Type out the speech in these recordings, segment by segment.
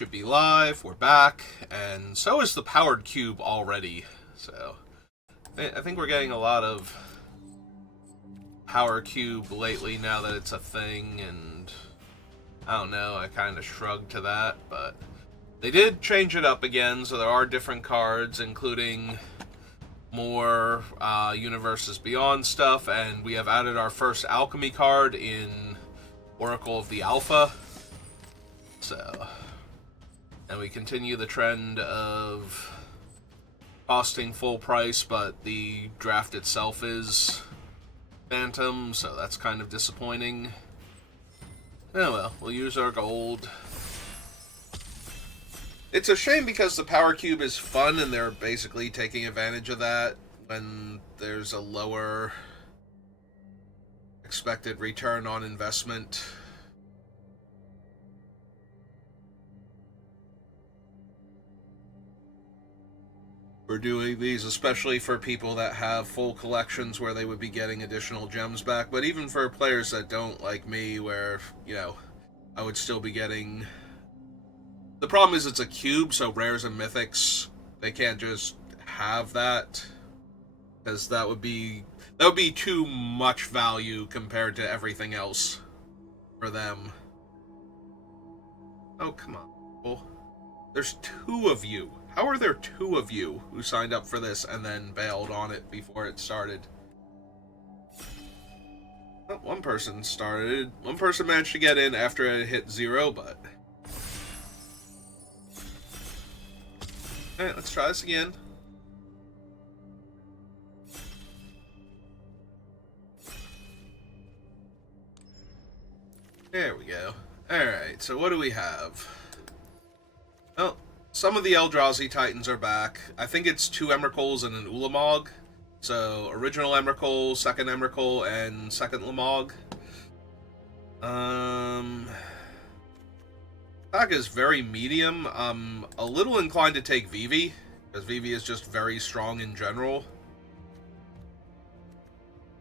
Should be live. We're back, and so is the powered cube already. So I think we're getting a lot of power cube lately now that it's a thing, and I don't know. I kind of shrugged to that, but they did change it up again. So there are different cards, including more Universes Beyond stuff, and we have added our first alchemy card in Oracle of the Alpha. So. And we continue the trend of costing full price, but the draft itself is phantom, so that's kind of disappointing. Oh well, we'll use our gold. It's a shame because the power cube is fun and they're basically taking advantage of that when there's a lower expected return on investment. We're doing these especially for people that have full collections where they would be getting additional gems back, but even for players that don't, like me, where, I would still be getting... The problem is it's a cube, so rares and mythics, they can't just have that, because that would be too much value compared to everything else for them. Oh, come on, people. There's two of you. How are there two of you who signed up for this and then bailed on it before it started? Well, one person started. One person managed to get in after it hit 0, but... Alright, let's try this again. There we go. Alright, so what do we have? Oh, some of the Eldrazi Titans are back. I think it's 2 Emrakuls and an Ulamog. So, original Emrakul, second Emrakul, and second Lamog. Attack is very medium. I'm a little inclined to take Vivi, because Vivi is just very strong in general.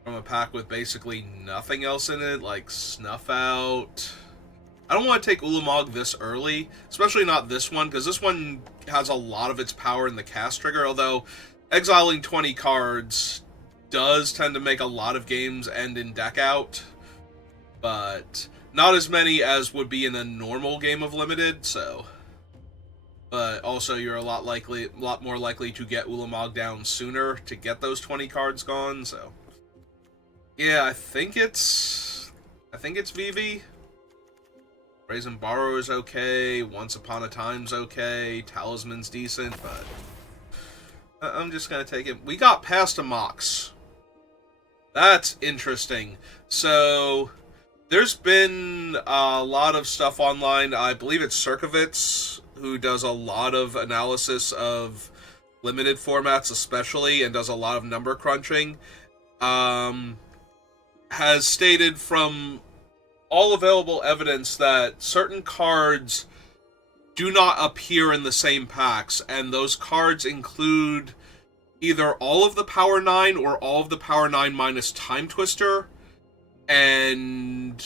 From a pack with basically nothing else in it, like Snuff Out... I don't want to take Ulamog this early, especially not this one, because this one has a lot of its power in the cast trigger, although exiling 20 cards does tend to make a lot of games end in deck out, but not as many as would be in a normal game of Limited, so... But also you're a lot more likely to get Ulamog down sooner to get those 20 cards gone, so... Yeah, I think it's Vivi. Raise and Borrow is okay, Once Upon a Time's okay, Talisman's decent, but... I'm just gonna take it. We got past a Mox. That's interesting. So, there's been a lot of stuff online. I believe it's Circovitz, who does a lot of analysis of limited formats especially, and does a lot of number crunching, has stated from all available evidence that certain cards do not appear in the same packs, and those cards include either all of the Power 9 or all of the Power 9 minus Time Twister, and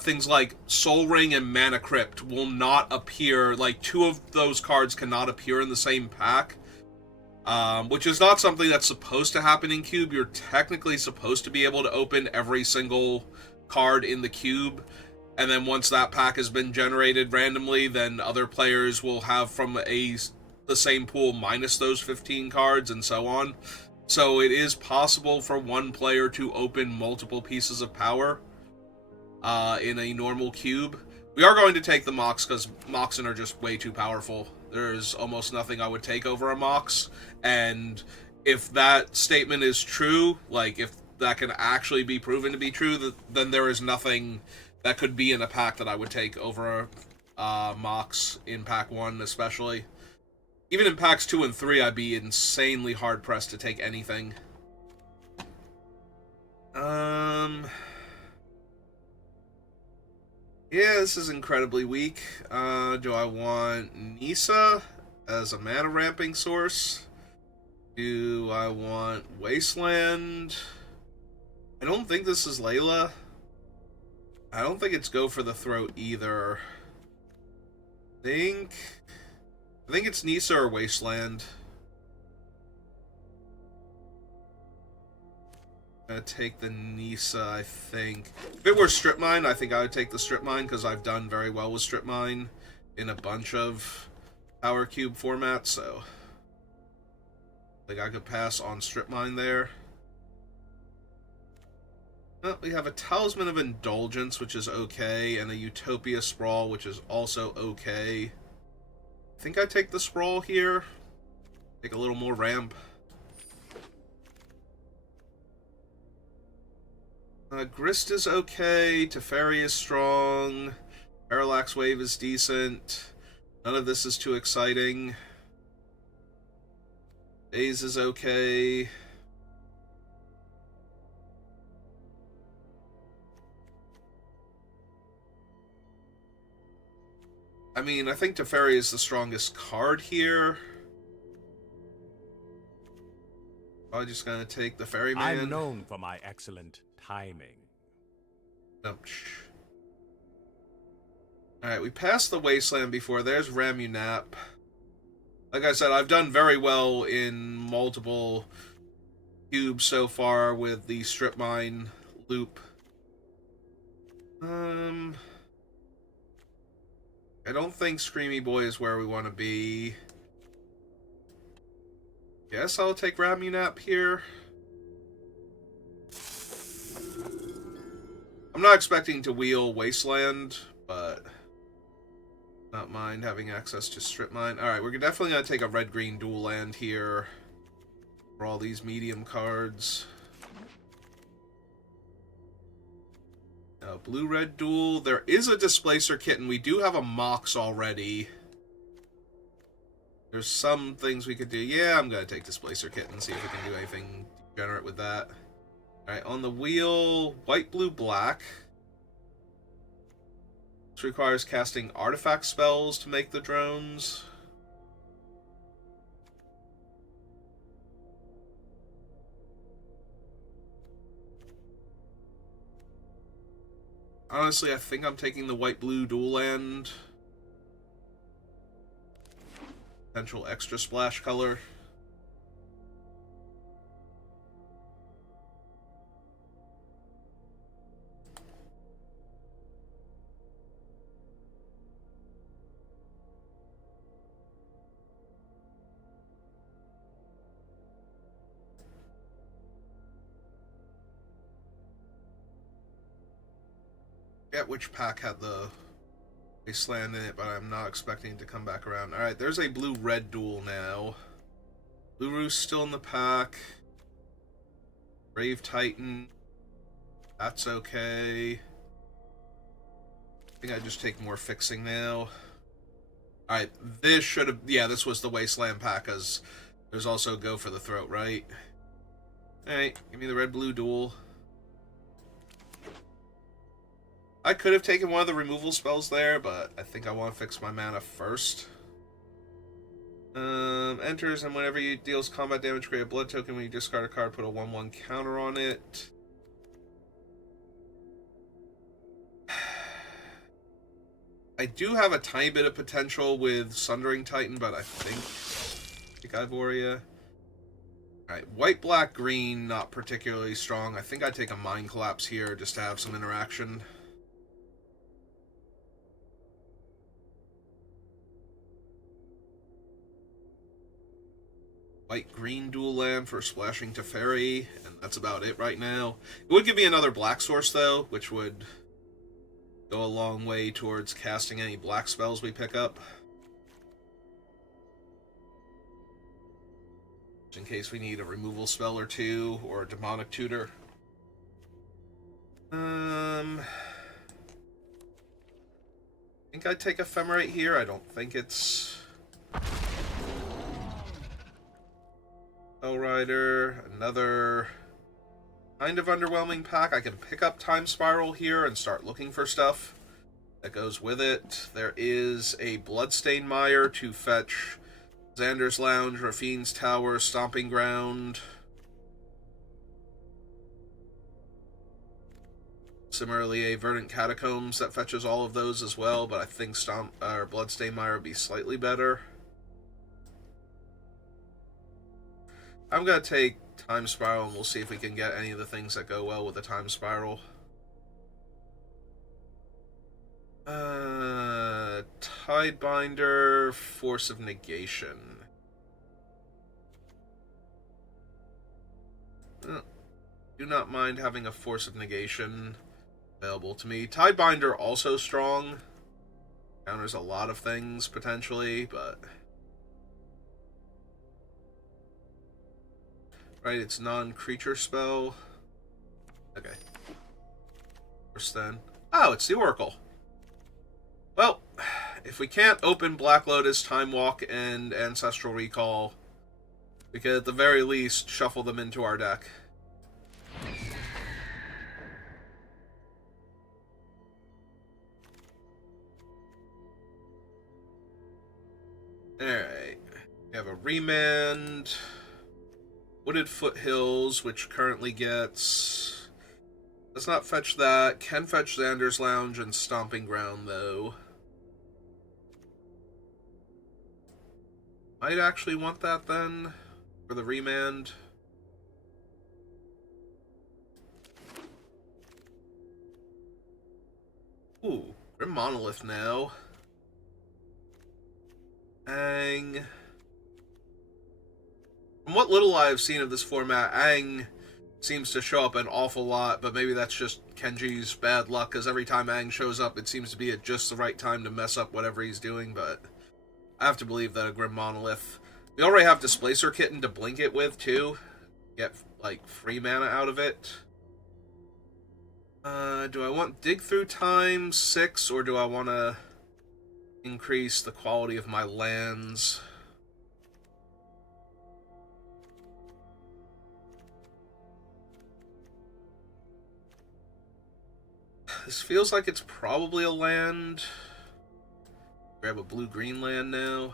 things like Soul Ring and Mana Crypt will not appear, like 2 of those cards cannot appear in the same pack, which is not something that's supposed to happen in Cube. You're technically supposed to be able to open every single card in the cube, and then once that pack has been generated randomly, then other players will have from the same pool minus those 15 cards and so on. So it is possible for one player to open multiple pieces of power in a normal cube. We are going to take the Mox because Moxen are just way too powerful. There's almost nothing I would take over a Mox, and if that statement is true, like if that can actually be proven to be true, then there is nothing that could be in a pack that I would take over Mox in pack 1 especially. Even in packs 2 and 3, I'd be insanely hard-pressed to take anything. Yeah, this is incredibly weak. Do I want Nisa as a mana ramping source? Do I want Wasteland? I don't think this is Layla. I don't think it's Go for the Throat either. think... I think it's Nisa or Wasteland. I'm gonna take the Nisa, I think. If it were Strip Mine, I think I would take the Strip Mine, because I've done very well with Strip Mine in a bunch of Power Cube formats, so... I think I could pass on Strip Mine there. Well, we have a Talisman of Indulgence, which is okay, and a Utopia Sprawl, which is also okay. I think I take the Sprawl here. Take a little more ramp. Grist is okay. Teferi is strong. Parallax Wave is decent. None of this is too exciting. Daze is okay. I mean, I think Teferi is the strongest card here. I'm just gonna take the Ferryman. I'm known for my excellent timing. Nope. Alright, we passed the Wasteland before. There's Ramunap. Like I said, I've done very well in multiple cubes so far with the Strip Mine loop. I don't think Screamy Boy is where we want to be. Guess I'll take Ramunap here. I'm not expecting to wheel Wasteland, but not mind having access to Strip Mine. Alright, we're definitely going to take a red-green dual land here for all these medium cards. Blue-red dual. There is a Displacer kit, and we do have a Mox already. There's some things we could do. Yeah, I'm going to take Displacer kit and see if we can do anything degenerate with that. Alright, on the wheel, white, blue, black. This requires casting artifact spells to make the drones. Honestly, I think I'm taking the white-blue dual land. Potential extra splash color. Forget which pack had the Wasteland in it, but I'm not expecting it to come back around. Alright, there's a blue-red duel now. Blue Roost still in the pack. Brave Titan. That's okay. I think I just take more fixing now. Alright, this should have... Yeah, this was the Wasteland pack, as there's also Go for the Throat, right? Alright, give me the red-blue duel. I could have taken one of the removal spells there, but I think I want to fix my mana first. Enters, and whenever you deals combat damage, create a blood token. When you discard a card, put a 1/1 counter on it. I do have a tiny bit of potential with Sundering Titan, but I think Ivoria. Alright, white, black, green, not particularly strong. I think I'd take a Mind Collapse here just to have some interaction. White-green dual land for splashing Teferi, and that's about it right now. It would give me another black source, though, which would go a long way towards casting any black spells we pick up. In case we need a removal spell or two, or a demonic tutor. I think I'd take Ephemerate here. I don't think it's... Rider, another kind of underwhelming pack. I can pick up Time Spiral here and start looking for stuff that goes with it. There is a Bloodstained Mire to fetch Xander's Lounge, Rafine's Tower, Stomping Ground. Similarly, a Verdant Catacombs that fetches all of those as well, but I think Bloodstained Mire would be slightly better. I'm going to take Time Spiral, and we'll see if we can get any of the things that go well with the Time Spiral. Tidebinder, Force of Negation. Do not mind having a Force of Negation available to me. Tidebinder also strong. Counters a lot of things, potentially, but... Right, it's non-creature spell. Okay. First then. Oh, it's the Oracle. Well, if we can't open Black Lotus, Time Walk, and Ancestral Recall, we could at the very least shuffle them into our deck. Alright. We have a Remand. Wooded Foothills, which currently gets... Does not fetch that. Can fetch Xander's Lounge and Stomping Ground, though. Might actually want that, then, for the Remand. Ooh, Grim Monolith now. Ang. From what little I have seen of this format, Ang seems to show up an awful lot, but maybe that's just Kenji's bad luck, because every time Ang shows up, it seems to be at just the right time to mess up whatever he's doing, but I have to believe that a Grim Monolith... We already have Displacer Kitten to blink it with, too. Get, like, free mana out of it. Do I want Dig Through Time 6, or do I want to increase the quality of my lands? This feels like it's probably a land. Grab a blue-green land now.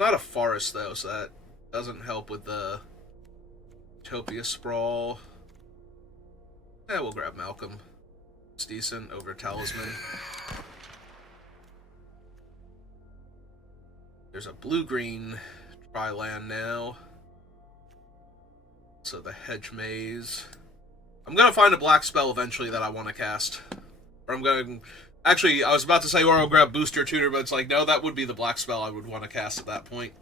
Not a forest, though, so that doesn't help with the Utopia Sprawl. Yeah, we'll grab Malcolm. It's decent over Talisman. There's a blue-green tri-land now. So the Hedge Maze. I'm going to find a black spell eventually that I want to cast. Or I'm going to... Actually, I was about to say, or I'll grab Booster Tutor, but it's like, no, that would be the black spell I would want to cast at that point.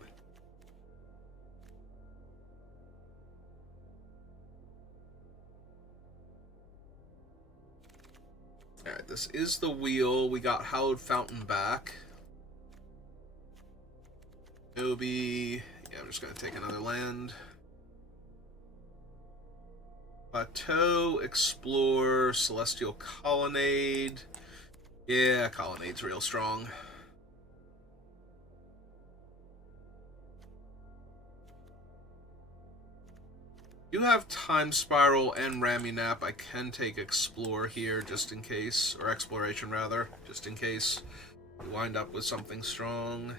Alright, this is the wheel. We got Hallowed Fountain back. Obi. Yeah, I'm just going to take another land. Plateau, Explore, Celestial Colonnade. Yeah, Colonnade's real strong. Do have Time Spiral and Ramunap. I can take Explore here just in case, or Exploration rather, just in case we wind up with something strong.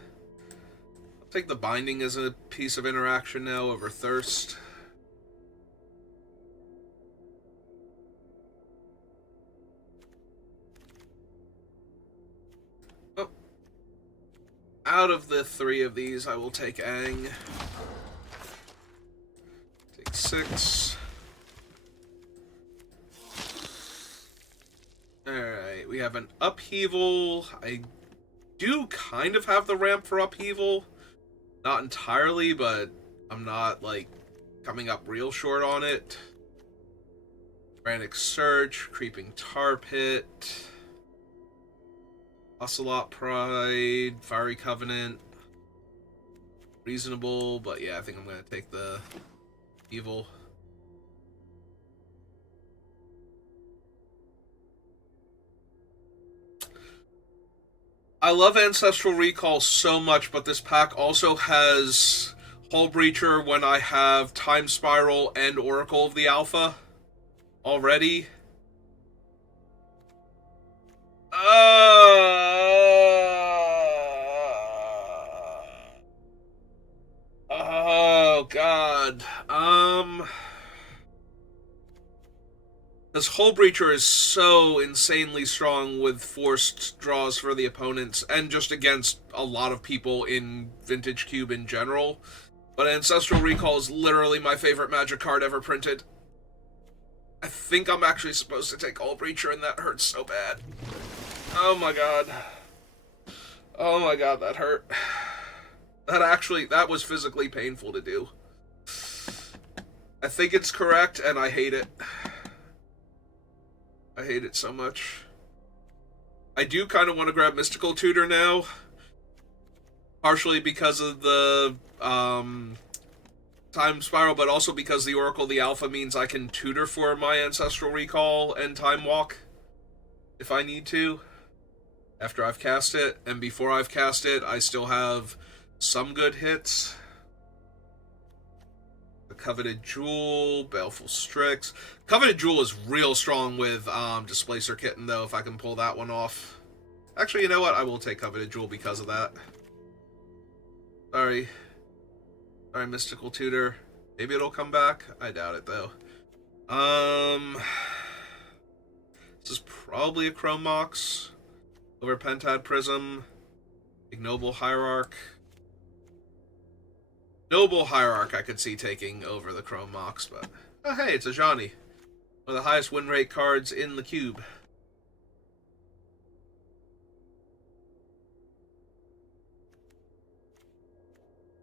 I'll take the Binding as a piece of interaction now over Thirst. Oh. Out of the three of these, I will take Aang. 6. Alright, we have an Upheaval. I do kind of have the ramp for Upheaval. Not entirely, but I'm not, like, coming up real short on it. Frantic Search, Creeping Tar Pit, Ocelot Pride, Fiery Covenant. Reasonable, but yeah, I think I'm going to take the evil. I love Ancestral Recall so much, but this pack also has Hull Breacher when I have Time Spiral and Oracle of the Alpha already. Oh, God. Because Hull Breacher is so insanely strong with forced draws for the opponents, and just against a lot of people in Vintage Cube in general. But Ancestral Recall is literally my favorite Magic card ever printed. I think I'm actually supposed to take Hull Breacher, and that hurts so bad. Oh my god. Oh my god, that hurt. That was physically painful to do. I think it's correct, and I hate it. I hate it so much. I do kind of want to grab Mystical Tutor now. Partially because of the Time Spiral, but also because the Oracle the Alpha means I can tutor for my Ancestral Recall and Time Walk if I need to. After I've cast it, and before I've cast it, I still have some good hits. The Coveted Jewel, Baleful Strix. Coveted Jewel is real strong with Displacer Kitten, though, if I can pull that one off. Actually, you know what? I will take Coveted Jewel because of that. Sorry. Sorry, Mystical Tutor. Maybe it'll come back. I doubt it, though. This is probably a Chrome Mox over Pentad Prism. Ignoble Hierarch. Noble Hierarch I could see taking over the Chrome Mox, but... Oh, hey, it's a Johnny. One of the highest win rate cards in the cube.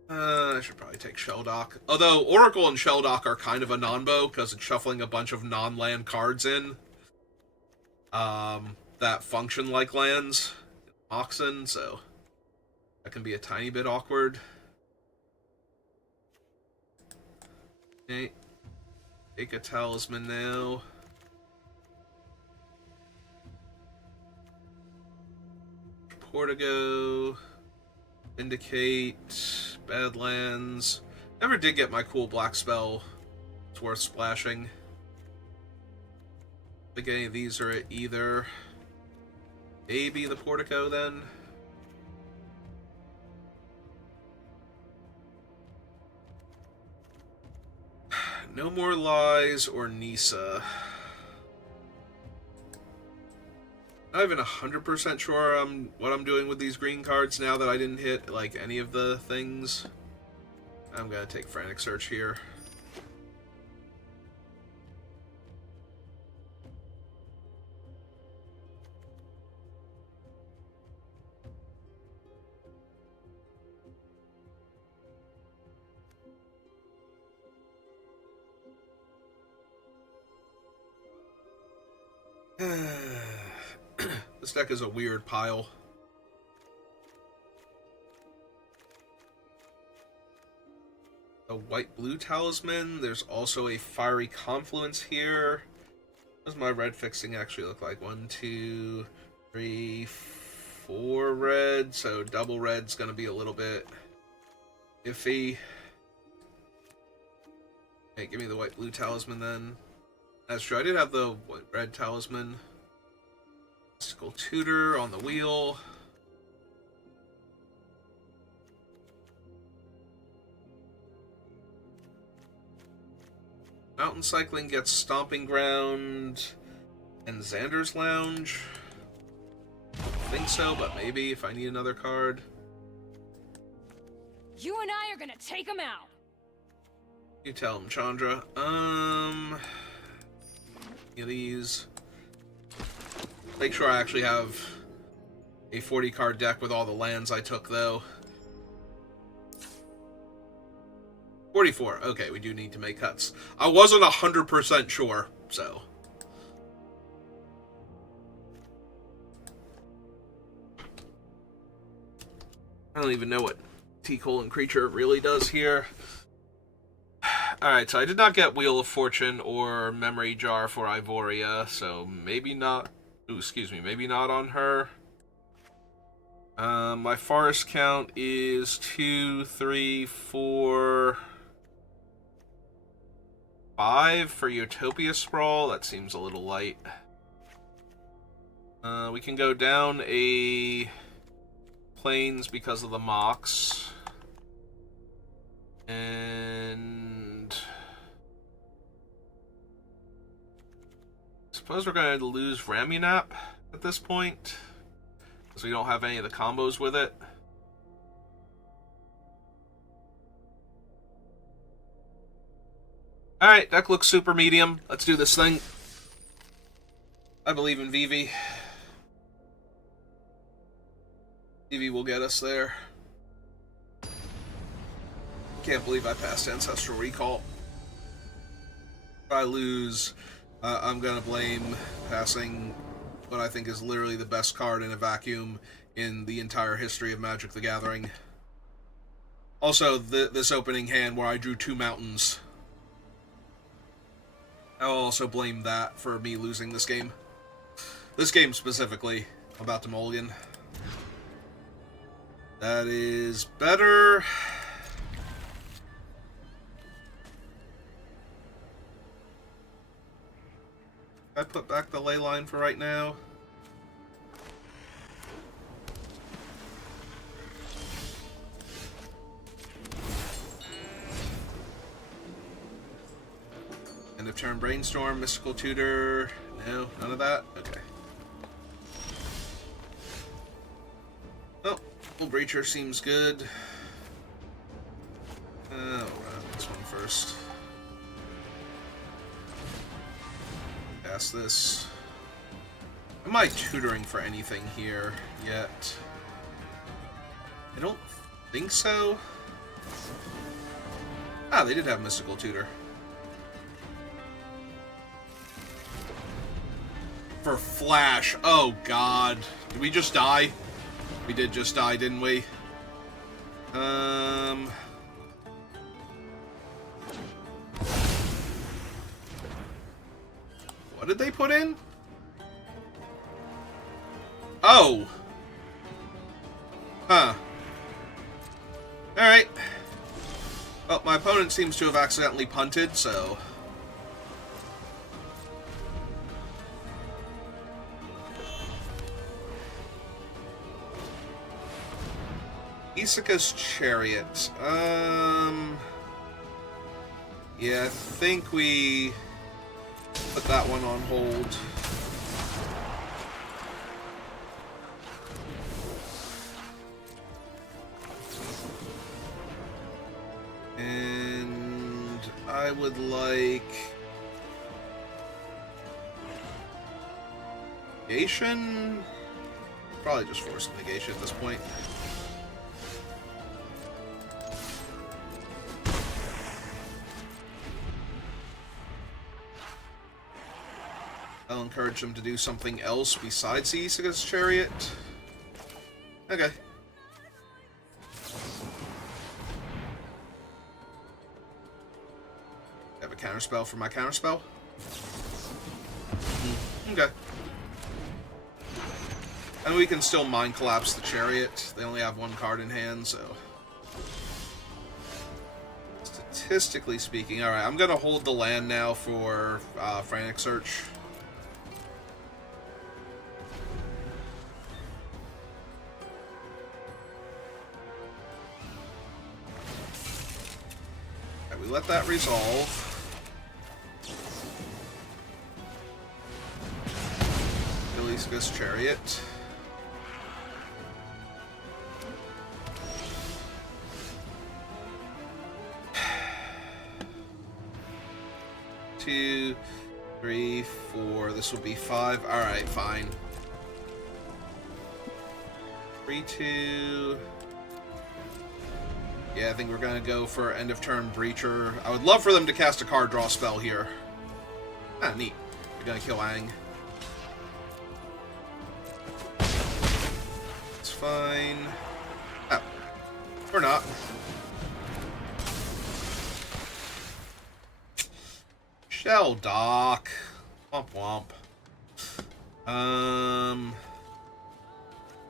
I should probably take Shelldock. Although, Oracle and Shelldock are kind of a non-bow, because it's shuffling a bunch of non-land cards in. That function like lands. Moxen, so... that can be a tiny bit awkward. Okay. Take a Talisman now. Portigo. Vindicate. Badlands. Never did get my cool black spell. It's worth splashing. I think any of these are either. Maybe the Portico then. No More Lies or Nisa. Not even 100% sure what I'm doing with these green cards now that I didn't hit like any of the things. I'm gonna take Frantic Search here. This deck is a weird pile. A white-blue Talisman. There's also a Fiery Confluence here. What does my red fixing actually look like? 1, 2, 3, 4 red. So double red's going to be a little bit iffy. Okay, give me the white-blue Talisman then. That's true. I did have the red Talisman. Mystical Tutor on the wheel. Mountain Cycling gets Stomping Ground and Xander's Lounge. I don't think so, but maybe if I need another card. You and I are gonna take him out. You tell him, Chandra. These. Make sure I actually have a 40 card deck with all the lands I took, though. 44. Okay, we do need to make cuts. I wasn't 100% sure, so. I don't even know what T-Colon Creature really does here. Alright, so I did not get Wheel of Fortune or Memory Jar for Ivoria, so maybe not... Ooh, excuse me, maybe not on her. My forest count is 2, 3, 4, 5 for Utopia Sprawl. That seems a little light. We can go down a Plains because of the Mox. And... suppose we're going to lose Ramunap at this point, because we don't have any of the combos with it. Alright, deck looks super medium. Let's do this thing. I believe in Vivi. Vivi will get us there. Can't believe I passed Ancestral Recall. If I lose, I'm gonna blame passing what I think is literally the best card in a vacuum in the entire history of Magic the Gathering. Also, this opening hand where I drew 2 mountains. I'll also blame that for me losing this game. This game specifically. I'm about to mulligan. That is better. I put back the ley line for right now. End of turn Brainstorm, Mystical Tutor. No, none of that? Okay. Oh, Full Breacher seems good. I'll run this one first. Pass this. Am I tutoring for anything here yet? I don't think so. Ah, they did have Mystical Tutor. For Flash. Oh, God. Did we just die? We did just die, didn't we? What did they put in? Oh! Huh. Alright. Well, my opponent seems to have accidentally punted, so... Isuka's Chariot. Yeah, I think we put that one on hold. And I would like negation? Probably just force negation at this point. I'll encourage them to do something else besides the Isuka's Chariot. Okay. Have a counterspell for my counterspell? Okay. And we can still Mind Collapse the Chariot. They only have 1 card in hand, so... Statistically speaking... Alright, I'm gonna hold the land now for Frantic Search. We let that resolve. Isuka's Chariot. Two, 3, 4. This will be 5. Alright, fine. 3, 2. Yeah, I think we're gonna go for end of turn Breacher. I would love for them to cast a card draw spell here. Ah, neat. We're gonna kill Aang. It's fine. Oh. Or not. Shell Dock. Womp womp.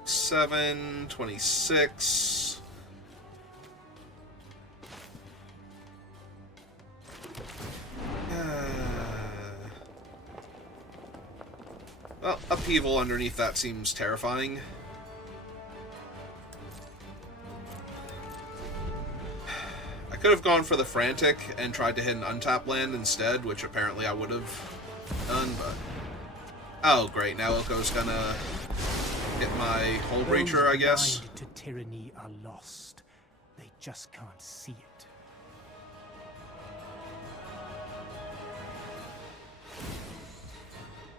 7, 26. Well, upheaval underneath that seems terrifying. I could have gone for the Frantic and tried to hit an untap land instead, which apparently I would have done, but Oh, great. Now Oko's gonna hit my hull breacher, I guess. Those blind to tyranny are lost. They just can't see it.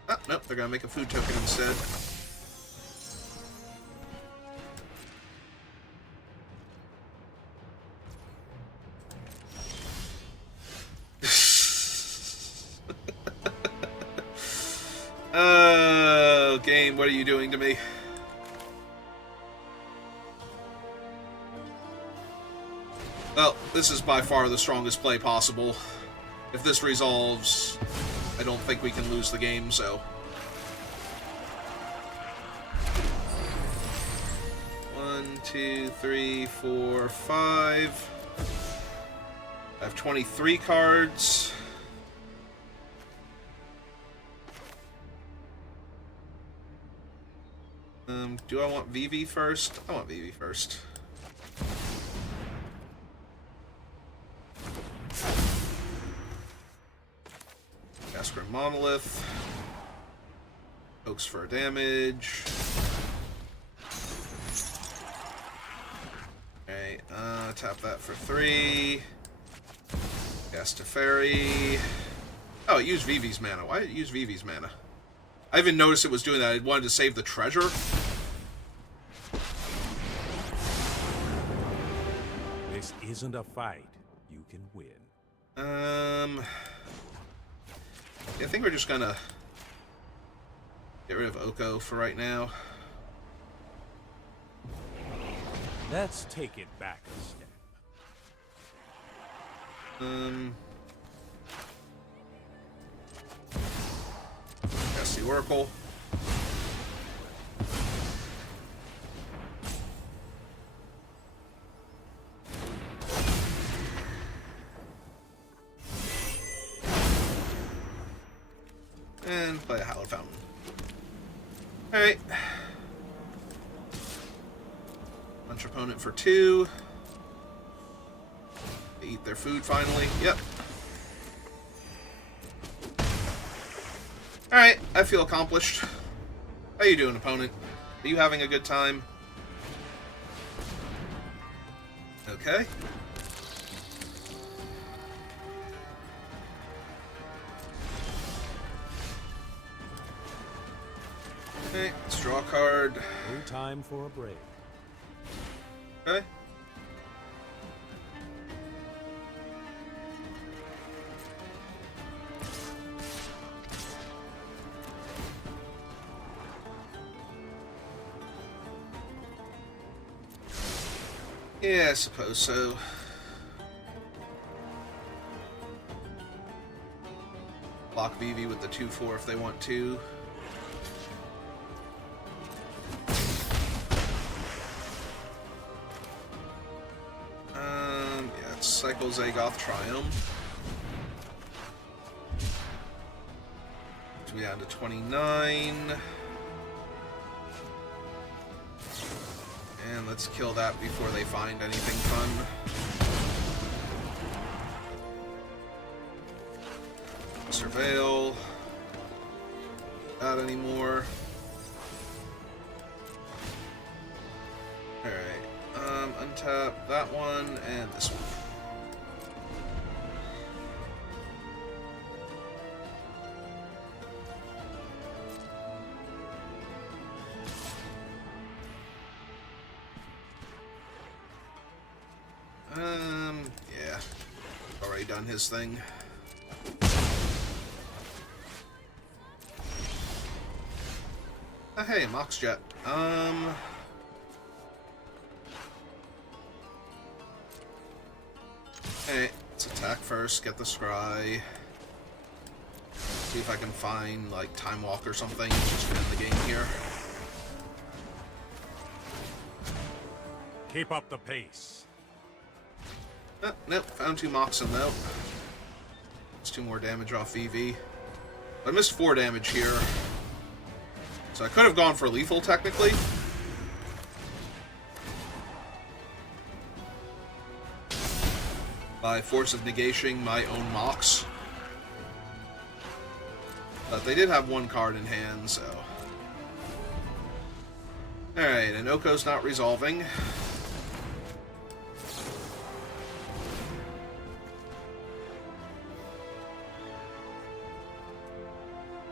Oh, nope, they're gonna make a food token instead. Oh, game, what are you doing to me? Well, this is by far the strongest play possible. If this resolves, I don't think we can lose the game, so... 1, 2, 3, 4, 5... I have 23 cards. Do I want VV first? I want VV first. Casper Monolith. Pokes for damage. Okay, tap that for 3. Cast to Fairy. Oh, it used Vivi's mana. Why did it use Vivi's mana? I even noticed it was doing that. It wanted to save the treasure. This isn't a fight. You can win. I think we're just gonna get rid of Oko for right now. Let's take it back a step. Cast the Oracle. And play a Hallowed Fountain. Alright. Punch opponent for 2. They eat their food finally. Yep. Alright, I feel accomplished. How you doing, opponent? Are you having a good time? Okay. Okay, let's draw a card. No time for a break. Okay. Yeah, I suppose so. Block VV with the 2/4 if they want to. Yeah, it's Cycle Zagoth Triumph. So we down to 29. And let's kill that before they find anything fun. Surveil. Not anymore. Alright. Untap that one and this one. Yeah. Already done his thing. Oh, hey, Moxjet. Hey, let's attack first, get the scry. See if I can find, like, Time Walk or something. Just to end the game here. Keep up the pace. Oh, nope, found 2 Moxen though. It's 2 more damage off VV. I missed 4 damage here. So I could have gone for lethal, technically. By force of negating my own Mox. But they did have one card in hand, so... Alright, and Oko's not resolving.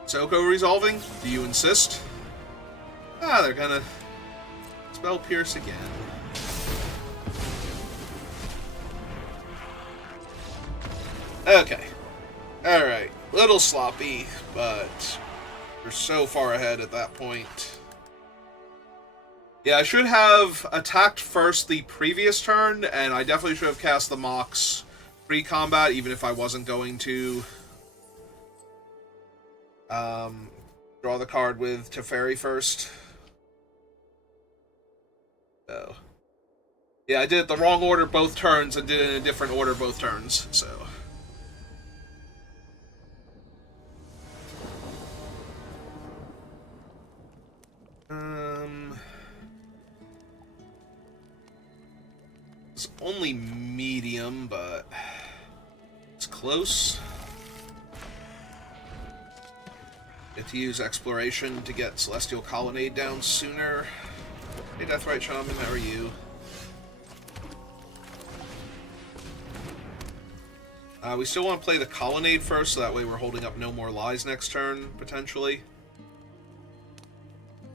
Is Oko resolving? Do you insist? Ah, they're gonna Spell Pierce again. Okay. Alright. Little sloppy, but we're so far ahead at that point. Yeah, I should have attacked first the previous turn, and I definitely should have cast the Mox pre-combat, even if I wasn't going to draw the card with Teferi first. So, yeah, I did it the wrong order both turns and did it in a different order both turns, so... It's only medium, but it's close. Get to use Exploration to get Celestial Colonnade down sooner. Hey, Deathrite Shaman, how are you? We still want to play the Colonnade first, so that way we're holding up no more lies next turn, potentially.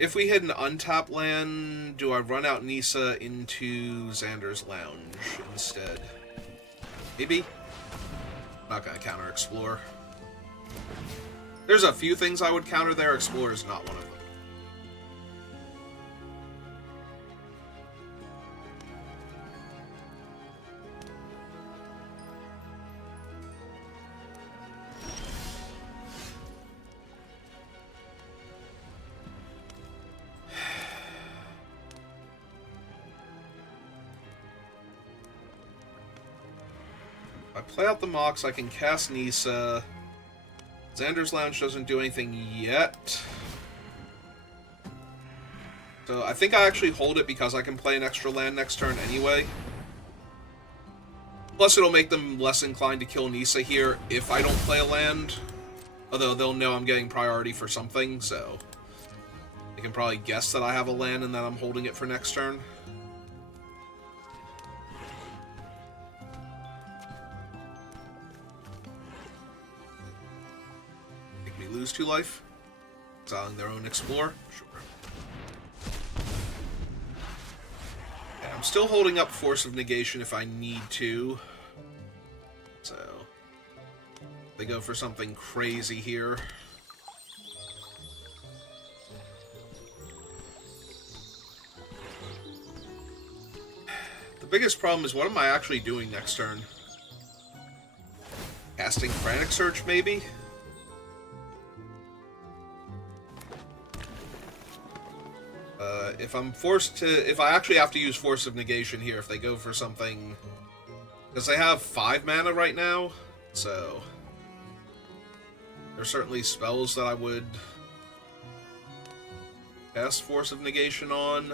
If we hit an untapped land, do I run out Nissa into Xander's Lounge instead? Maybe? I'm not going to counter Explore. There's a few things I would counter there. Explore is not one of them. If I play out the Mox, I can cast Nissa. Xander's Lounge doesn't do anything yet. So I think I actually hold it because I can play an extra land next turn anyway. Plus it'll make them less inclined to kill Nissa here if I don't play a land. Although they'll know I'm getting priority for something, so... they can probably guess that I have a land and that I'm holding it for next turn. Lose 2 life? Exiling their own Explore? Sure. And I'm still holding up Force of Negation if I need to. So... they go for something crazy here. The biggest problem is, what am I actually doing next turn? Casting Frantic Search, maybe? If I actually have to use Force of Negation here, if they go for something... because they have 5 mana right now, so... there's certainly spells that I would... cast Force of Negation on.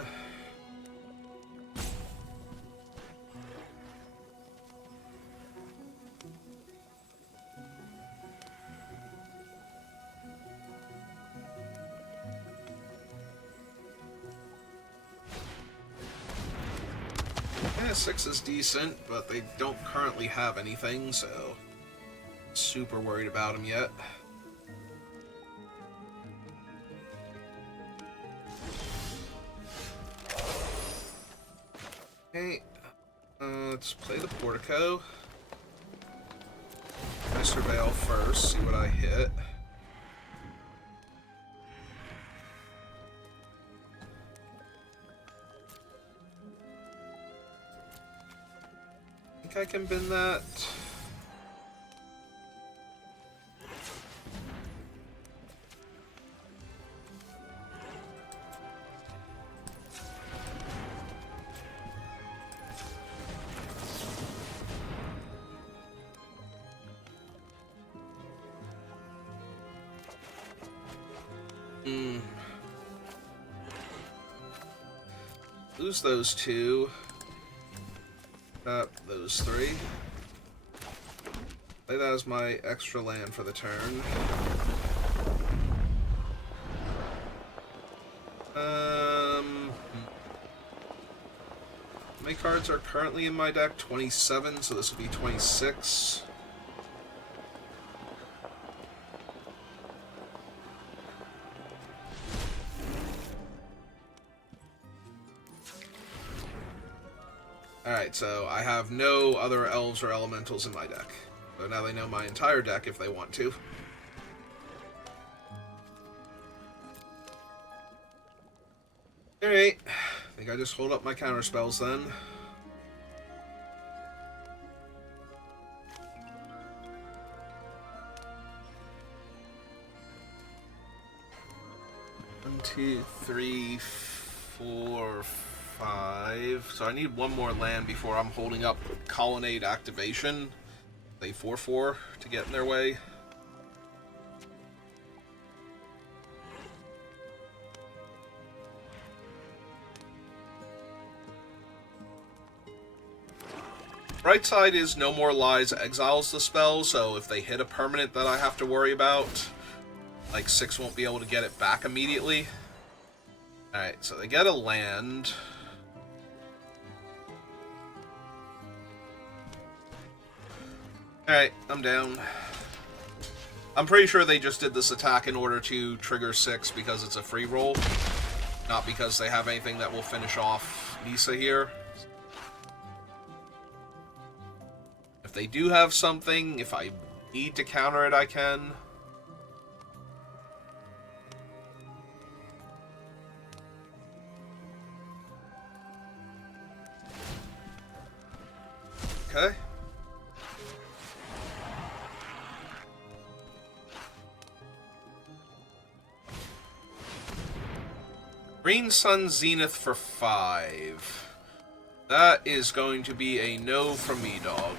Yeah, 6 is decent, but they don't currently have anything, so... super worried about them yet. Okay, let's play the Portico. I surveil first, see what I hit. I think I can bin that. Lose those 2. Those 3. Play that as my extra land for the turn. many cards are currently in my deck? 27, so this would be 26. Alright, so I have no other elves or elementals in my deck. So now they know my entire deck if they want to. Alright, I think I just hold up my counter spells then. One, two, three, four, 5. So I need one more land before I'm holding up Colonnade activation. They 4/4 to get in their way. Right side is No More Lies exiles the spell, so if they hit a permanent that I have to worry about, like 6 won't be able to get it back immediately. Alright, so they get a land. Alright, I'm down. I'm pretty sure they just did this attack in order to trigger 6 because it's a free roll, not because they have anything that will finish off Nisa here. If they do have something, if I need to counter it, I can. Okay. Green Sun Zenith for 5. That is going to be a no from me, dog.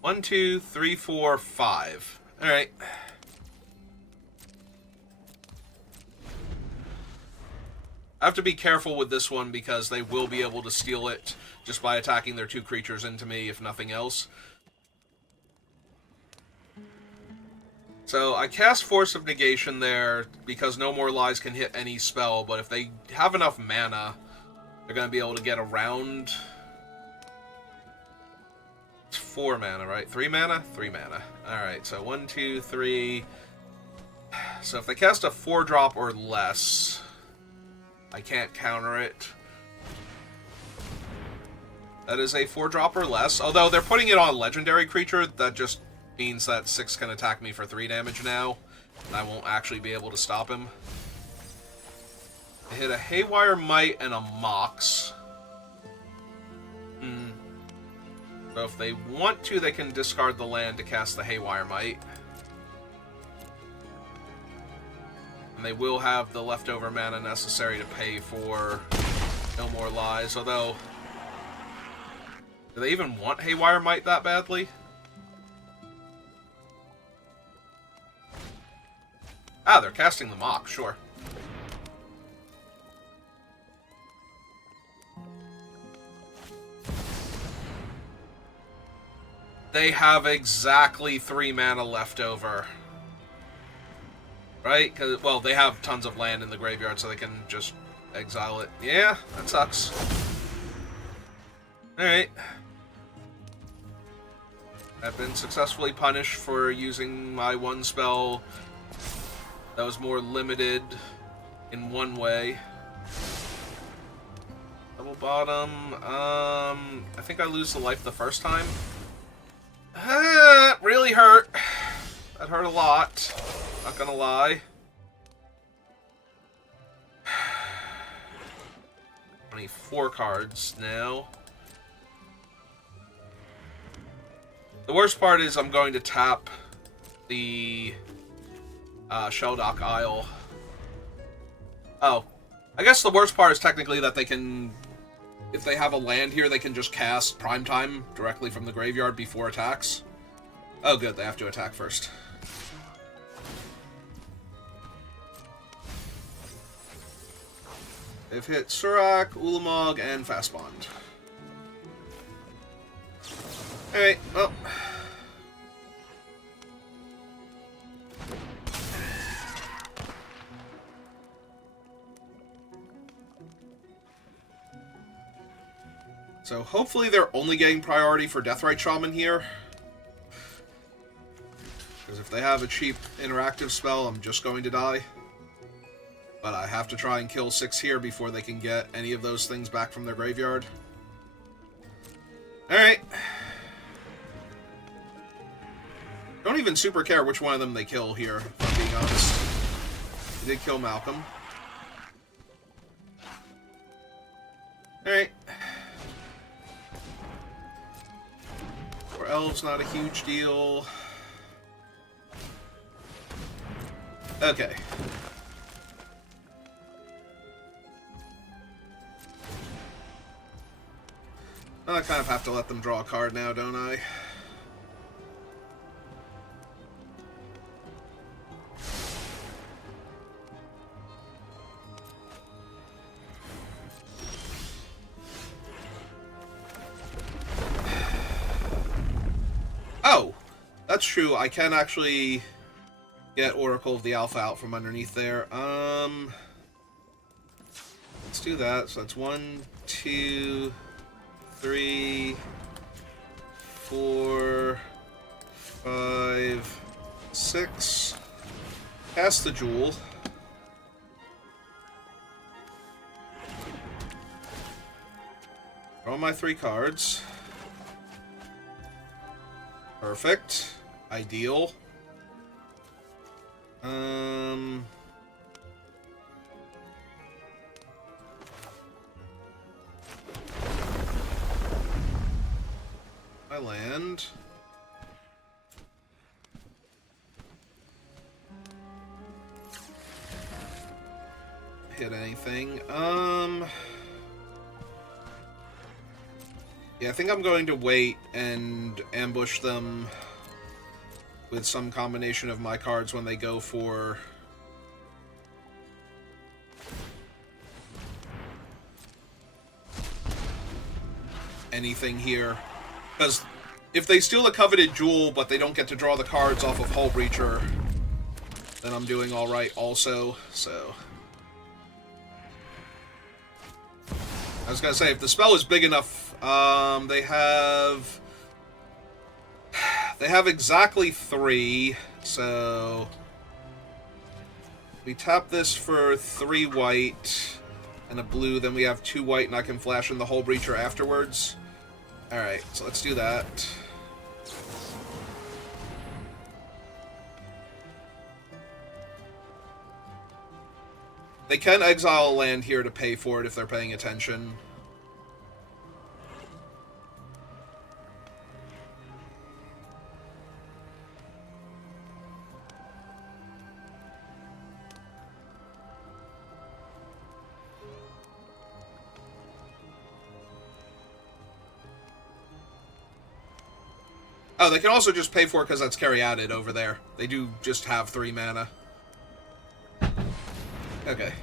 One, two, three, four, 5. Alright. I have to be careful with this one because they will be able to steal it just by attacking their 2 creatures into me, if nothing else. So I cast Force of Negation there because No More Lies can hit any spell, but if they have enough mana, they're going to be able to get around. It's 4 mana, right? 3 mana? 3 mana. Alright, so 1, 2, 3. So if they cast a 4-drop or less, I can't counter it. That is a 4-drop or less. Although they're putting it on a legendary creature, that just means that 6 can attack me for 3 damage now, and I won't actually be able to stop him. I hit a Haywire Might and a Mox. So if they want to, they can discard the land to cast the Haywire Might. And they will have the leftover mana necessary to pay for No More Lies, although... do they even want Haywire Might that badly? Ah, they're casting the Mock, sure. They have exactly 3 mana left over. Right? 'Cause, well, they have tons of land in the graveyard, so they can just exile it. Yeah, that sucks. Alright. I've been successfully punished for using my 1 spell that was more limited in one way. Double bottom. I think I lose the life the first time. That really hurt. That hurt a lot. Not gonna lie. 24 cards now. The worst part is I'm going to tap the Sheldock Isle. Oh. I guess the worst part is technically that they can... if they have a land here, they can just cast Primetime directly from the graveyard before attacks. Oh good, they have to attack first. They've hit Surak, Ulamog, and Fastbond. Alright, well... So hopefully they're only getting priority for Deathrite Shaman here. Because if they have a cheap interactive spell, I'm just going to die. But I have to try and kill 6 here before they can get any of those things back from their graveyard. Alright. Don't even super care which one of them they kill here, if I'm being honest. They did kill Malcolm. Alright. 4 elves, not a huge deal. Okay. I kind of have to let them draw a card now, don't I? Oh! That's true, I can actually get Oracle of the Alpha out from underneath there. Let's do that. So that's 1, 2, 3, 4, 5, 6. Cast the Jewel. Draw my 3 cards. Perfect. Ideal. I land. Hit anything. Yeah, I think I'm going to wait and ambush them with some combination of my cards when they go for anything here. Because if they steal a coveted jewel, but they don't get to draw the cards off of Hull Breacher, then I'm doing alright also, so... I was gonna say, if the spell is big enough, they have exactly 3, so we tap this for 3 white and a blue, then we have 2 white, and I can flash in the Hull Breacher afterwards. Alright, so let's do that. They can exile a land here to pay for it if they're paying attention. Oh, they can also just pay for it because that's Caryatid over there. They do just have 3 mana. Okay.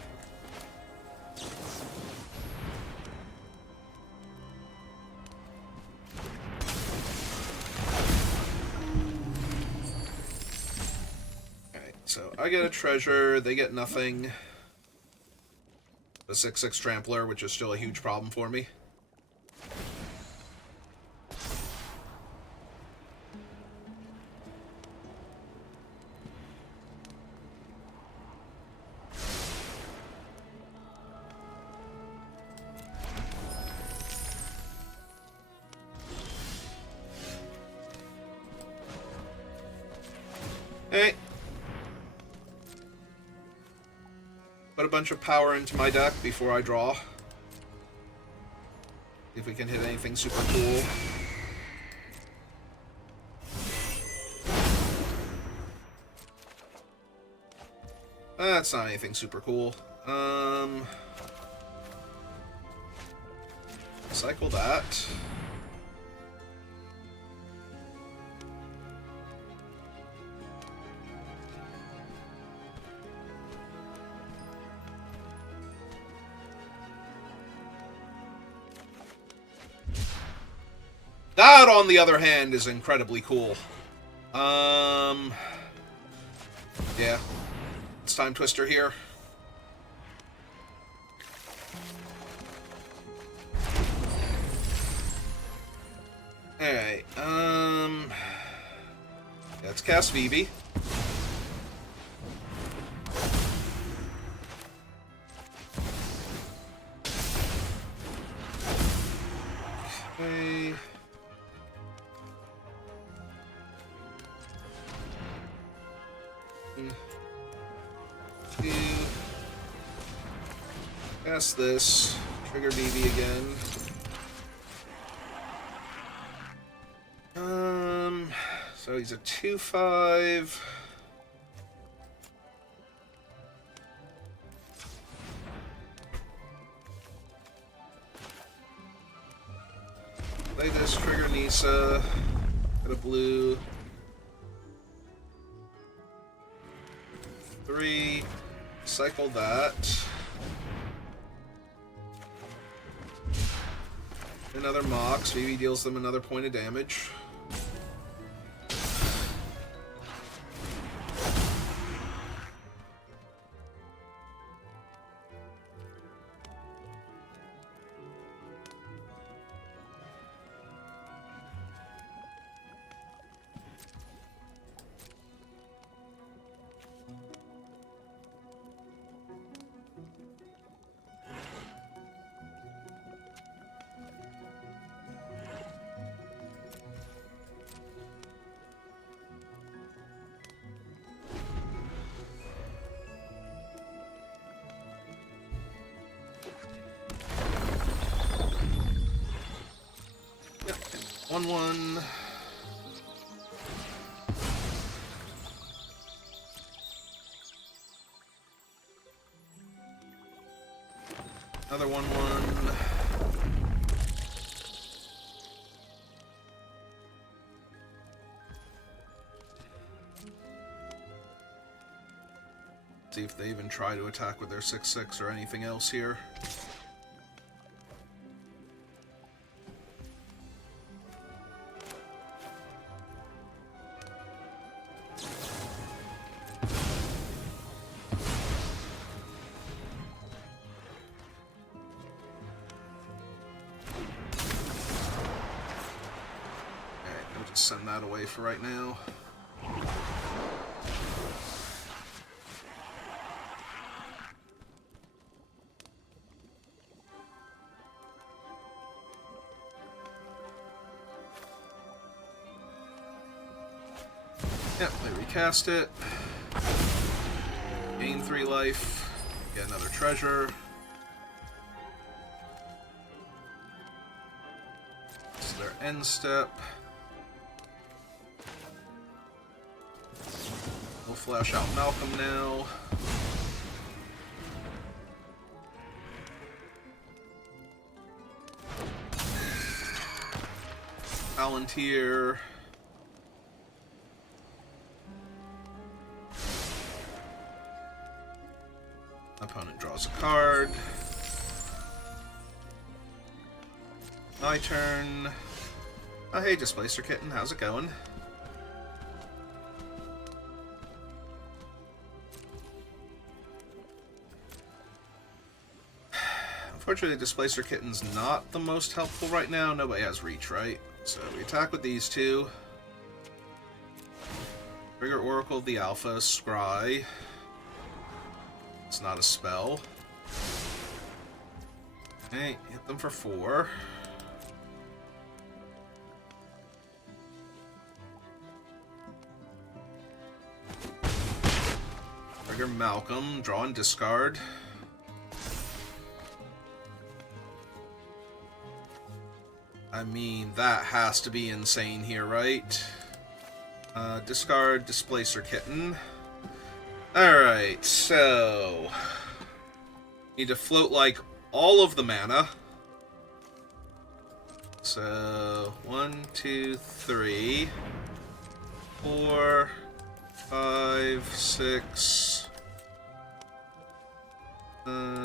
Alright, so I get a treasure, they get nothing. The 6/6 Trampler, which is still a huge problem for me. Alright. Put a bunch of power into my deck before I draw. See if we can hit anything super cool. That's not anything super cool. Cycle that. That, on the other hand, is incredibly cool. Yeah. It's Time Twister here. Let's cast Vivi. Okay. Two. Cast this. Trigger Vivi again. So he's a 2/5. Play this, trigger Nisa. Got a blue. 3. Cycle that. Another Mox. Vivi deals them another point of damage. Yep. 1/1. Another 1/1. See if they even try to attack with their 6/6 or anything else here. Send that away for right now. Yep, they recast it. Gain 3 life. Get another treasure. It's their end step. We'll flash out Malcolm now. Palantir. Opponent draws a card. My turn. Oh, hey, Displacer Kitten, how's it going? Unfortunately, Displacer Kitten's not the most helpful right now. Nobody has reach, right? So we attack with these two. Trigger Oracle of the Alpha, Scry. It's not a spell. Okay, hit them for 4. Trigger Malcolm, draw and discard. I mean, that has to be insane here, right? Discard Displacer Kitten. Alright, so... need to float, like, all of the mana. So... 1, 2, 3... 4... 5, 6...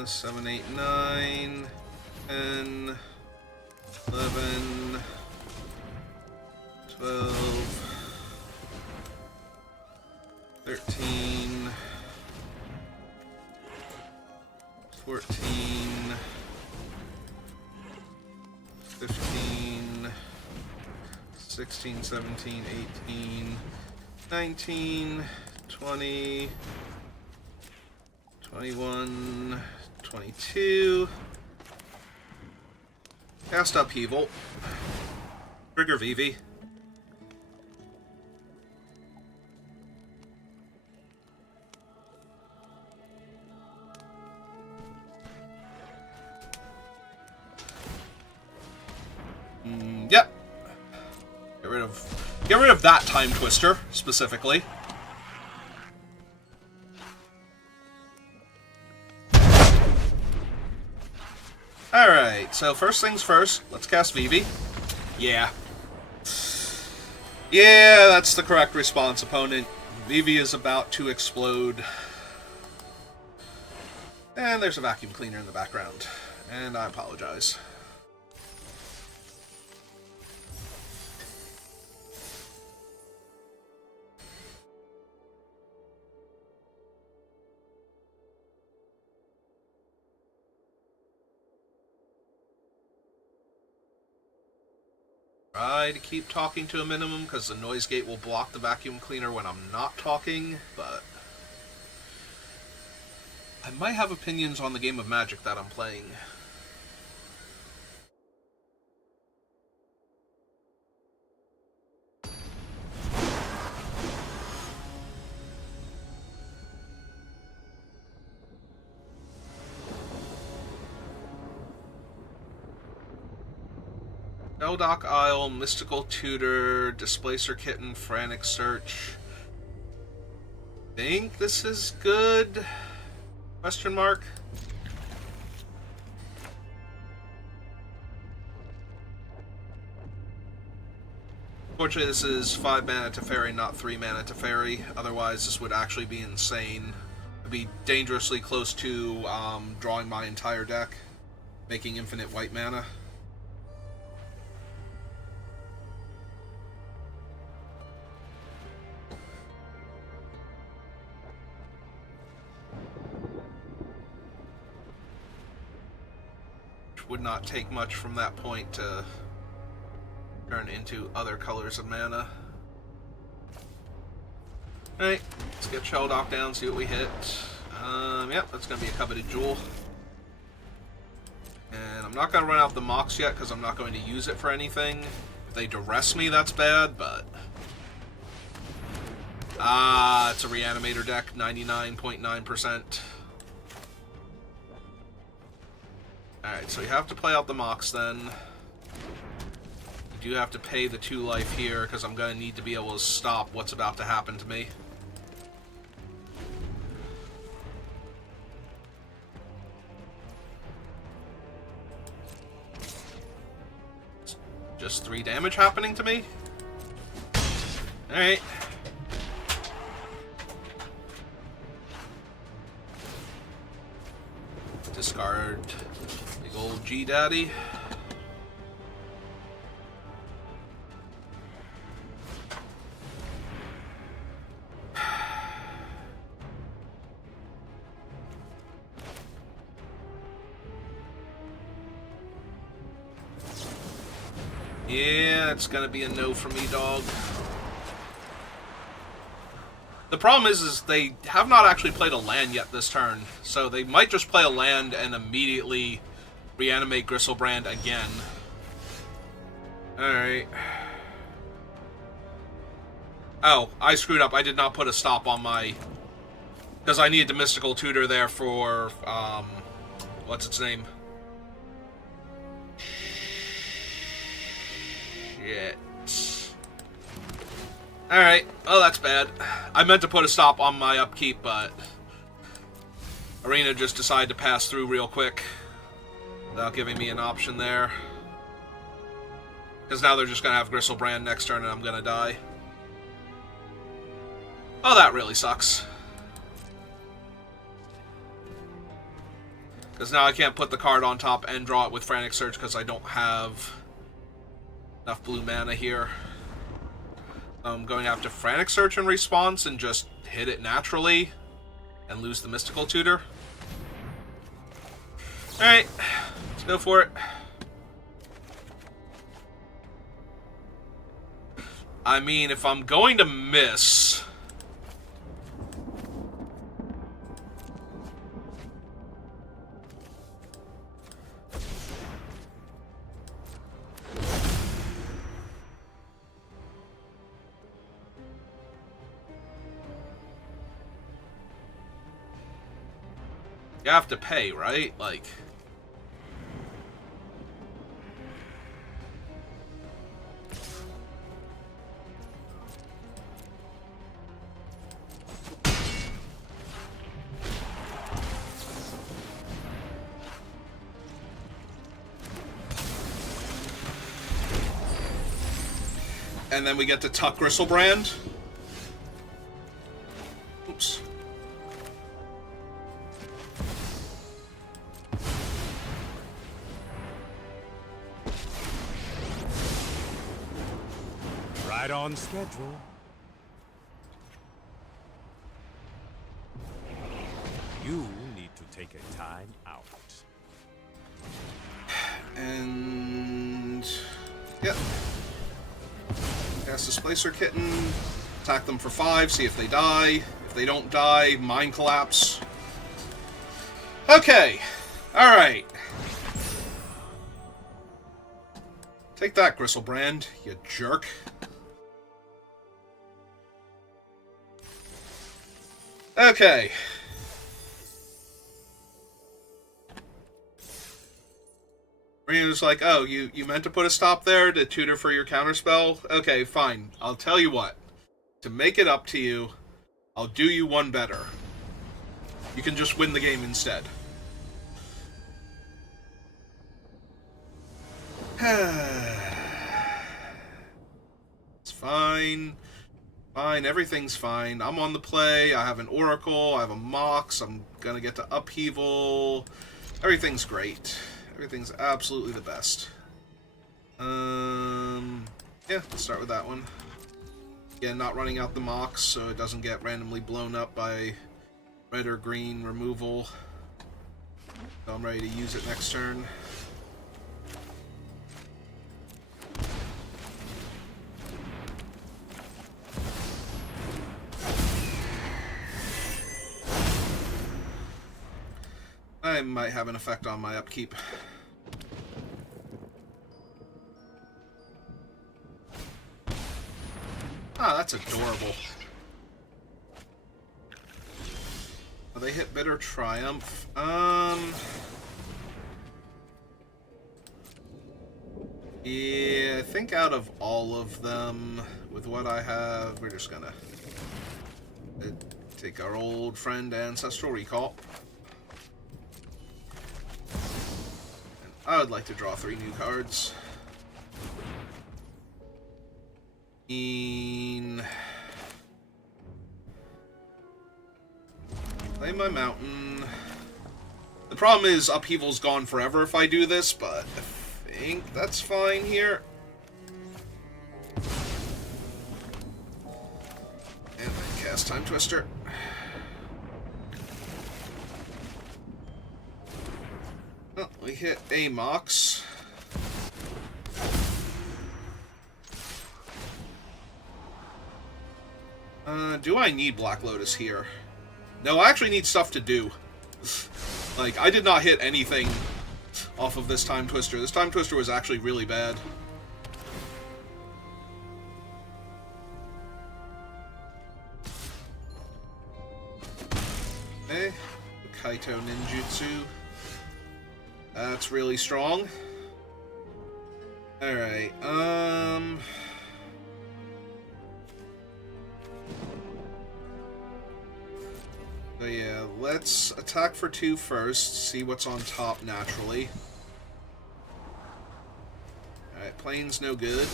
7, 8, 9... 10... 11, 12, 13, 14, 15, 16, 17, 18, 19, 20, 21, 22. Cast Upheaval. Trigger Vivi. Yep. Get rid of that Time Twister, specifically. Alright, so first things first, let's cast Vivi. Yeah. Yeah, that's the correct response, opponent. Vivi is about to explode. And there's a vacuum cleaner in the background. And I apologize. Try to keep talking to a minimum, because the noise gate will block the vacuum cleaner when I'm not talking, but I might have opinions on the game of Magic that I'm playing. Eldoc Isle, Mystical Tutor, Displacer Kitten, Frantic Search. Think this is good? Question mark? Fortunately, this is 5 mana Teferi, not 3 mana Teferi. Otherwise, this would actually be insane. It'd be dangerously close to drawing my entire deck, making infinite white mana. Would not take much from that point to turn into other colors of mana. Alright, let's get Shelldock down, see what we hit. Yep, that's going to be a coveted jewel. And I'm not going to run out the Mox yet, because I'm not going to use it for anything. If they duress me, that's bad, but... it's a Reanimator deck, 99.9%. Alright, so you have to play out the Mox then. You do have to pay the 2 life here, because I'm going to need to be able to stop what's about to happen to me. Just 3 damage happening to me? Alright. Discard big old G-Daddy. Yeah, it's gonna be a no for me, dog. The problem is they have not actually played a land yet this turn, so they might just play a land and immediately reanimate Gristlebrand again. Alright. Oh, I screwed up. I did not put a stop on my... Because I needed the Mystical Tutor there for, what's its name? Shit. Alright, oh that's bad. I meant to put a stop on my upkeep, but Arena just decided to pass through real quick without giving me an option there. Because now they're just going to have Gristlebrand next turn and I'm going to die. Oh, that really sucks. Because now I can't put the card on top and draw it with Frantic Search because I don't have enough blue mana here. I'm going to have to Frantic Search in response and just hit it naturally and lose the Mystical Tutor. Alright, let's go for it. I mean, if I'm going to miss, You have to pay, right? Like... And then we get to Tuck Gristlebrand. Oops. Right on schedule. You need to take a time out. And... Yep. Cast Displacer Kitten. Attack them for 5, see if they die. If they don't die, Mind Collapse. Okay. Alright. Take that, Gristlebrand, you jerk. Okay. Marina's like, oh, you meant to put a stop there to tutor for your counterspell? Okay, fine. I'll tell you what. To make it up to you, I'll do you one better. You can just win the game instead. It's fine. Fine, everything's fine. I'm on the play. I have an Oracle. I have a Mox. I'm gonna get to Upheaval. Everything's great. Everything's absolutely the best. Yeah, let's start with that one. Again, not running out the Mox, so it doesn't get randomly blown up by red or green removal. So I'm ready to use it next turn. I might have an effect on my upkeep. Ah, that's adorable. Oh, they hit Bitter Triumph. Yeah, I think out of all of them, with what I have, we're just gonna take our old friend Ancestral Recall. And I would like to draw 3 new cards. Play my mountain. The problem is Upheaval's gone forever if I do this, but I think that's fine here. And then cast Time Twister. Well, we hit a Mox. Do I need Black Lotus here? No, I actually need stuff to do. Like, I did not hit anything off of this Time Twister. This Time Twister was actually really bad. Okay. Kaito Ninjutsu. That's really strong. Alright, So yeah, let's attack for 2 first, see what's on top naturally. Alright, plane's no good.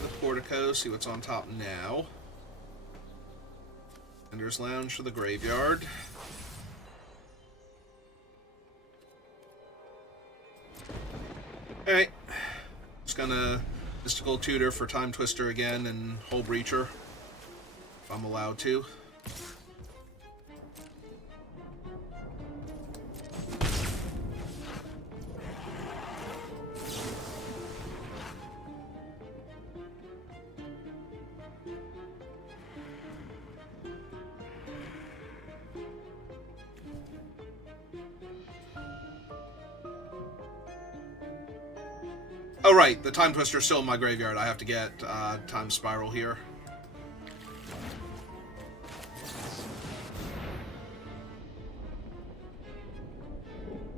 The Portico, see what's on top now. Ender's Lounge for the graveyard. Alright. Just gonna Mystical Tutor for Time Twister again and Hull Breacher. If I'm allowed to. Oh, right. The Time Twister's still in my graveyard. I have to get Time Spiral here.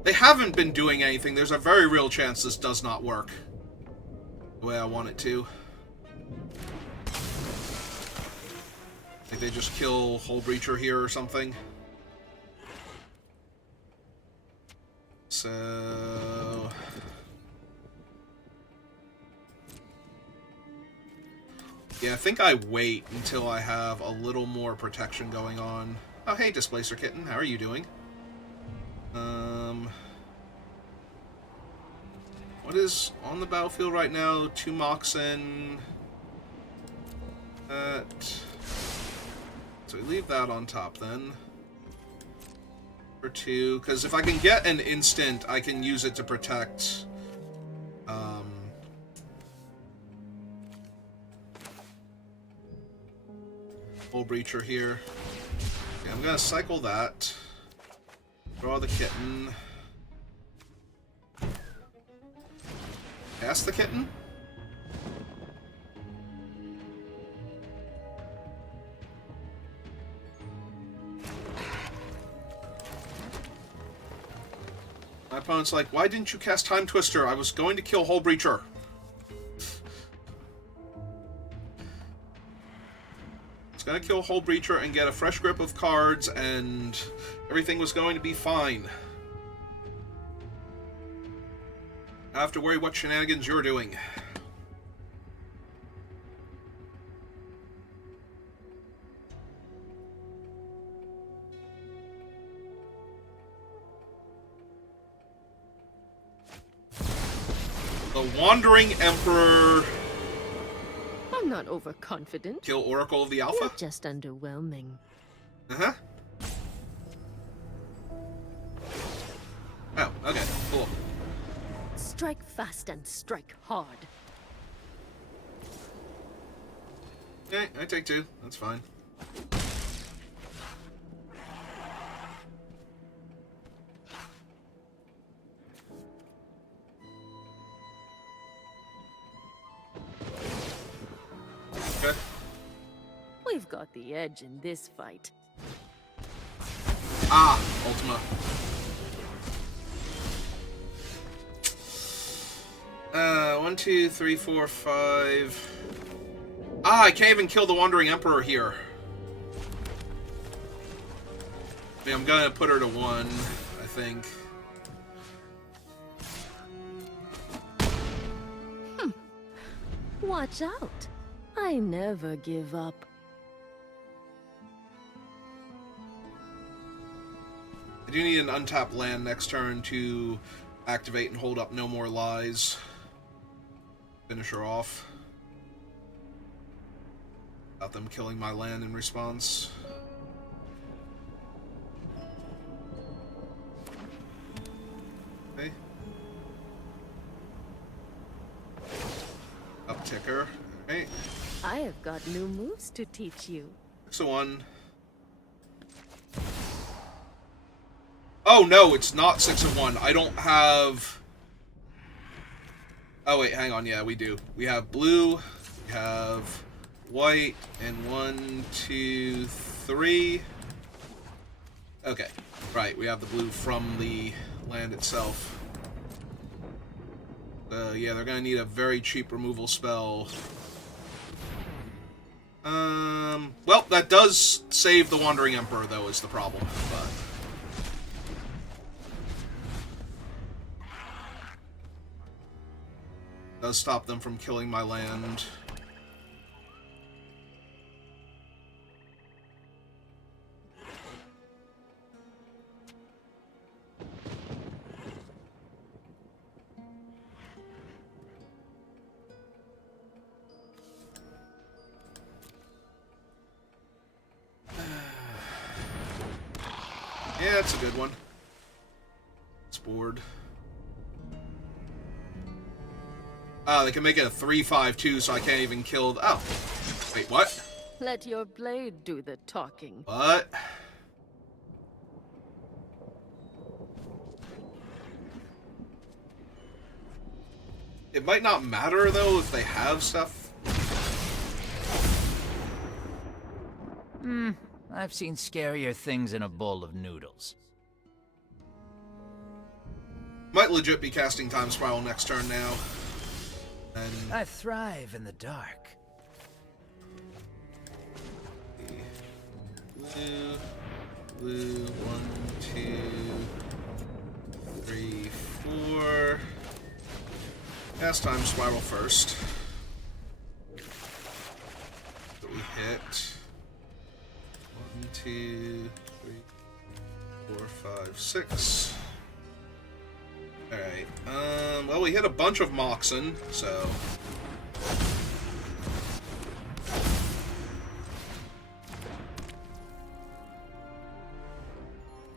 They haven't been doing anything. There's a very real chance this does not work the way I want it to. Like they just kill Hull Breacher here or something. So... yeah, I think I wait until I have a little more protection going on. Oh, hey, Displacer Kitten. How are you doing? What is on the battlefield right now? 2 Moxen. So we leave that on top then. For 2, because if I can get an instant, I can use it to protect. Hull Breacher here. Okay, I'm gonna cycle that. Draw the kitten. Cast the kitten? My opponent's like, why didn't you cast Time Twister? I was going to kill Hull Breacher. It's gonna kill Hull Breacher and get a fresh grip of cards, and everything was going to be fine. I have to worry what shenanigans you're doing. The Wandering Emperor. I'm not overconfident. Kill Oracle of the Alpha? You're just underwhelming. Uh-huh. Oh, okay, cool. Strike fast and strike hard. Okay, I take 2. That's fine. Okay. We've got the edge in this fight. Ah, Ultima. 1, 2, 3, 4, 5. Ah, I can't even kill the Wandering Emperor here. I mean, I'm gonna put her to 1, I think. Watch out. I never give up. I do need an untapped land next turn to activate and hold up No More Lies. Finish her off. Without them killing my land in response. Okay. Upticker. Okay. I have got new moves to teach you. 6-1. Oh no, it's not 6-1. I don't have... oh wait, hang on. Yeah, we do. We have blue, we have white, and 1, 2, 3. Okay, right. We have the blue from the land itself. Yeah, they're gonna need a very cheap removal spell. Well, that does save the Wandering Emperor, though, is the problem. But does stop them from killing my land. Yeah, it's a good one. It's bored. Oh, they can make it a 3/5/2, so I can't even kill... oh. Wait, what? Let your blade do the talking. What? It might not matter, though, if they have stuff. I've seen scarier things in a bowl of noodles. Might legit be casting Time Spiral next turn now. And I thrive in the dark. Blue, 1, 2, 3, 4. Cast Time Spiral first. So we hit 1, 2, 3, 4, 5, 6. Alright, well, we hit a bunch of Moxen, so...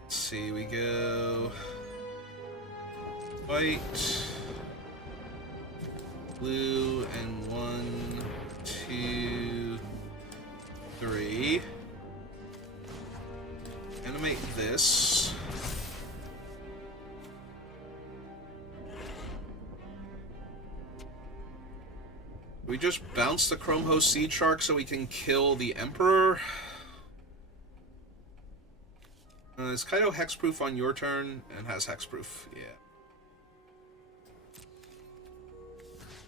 Let's see, we go... White... Blue, and 1, 2, 3. Animate this. We just bounce the Chrome Host Seed Shark so we can kill the Emperor. Is Kaido hexproof on your turn? And has hexproof, yeah.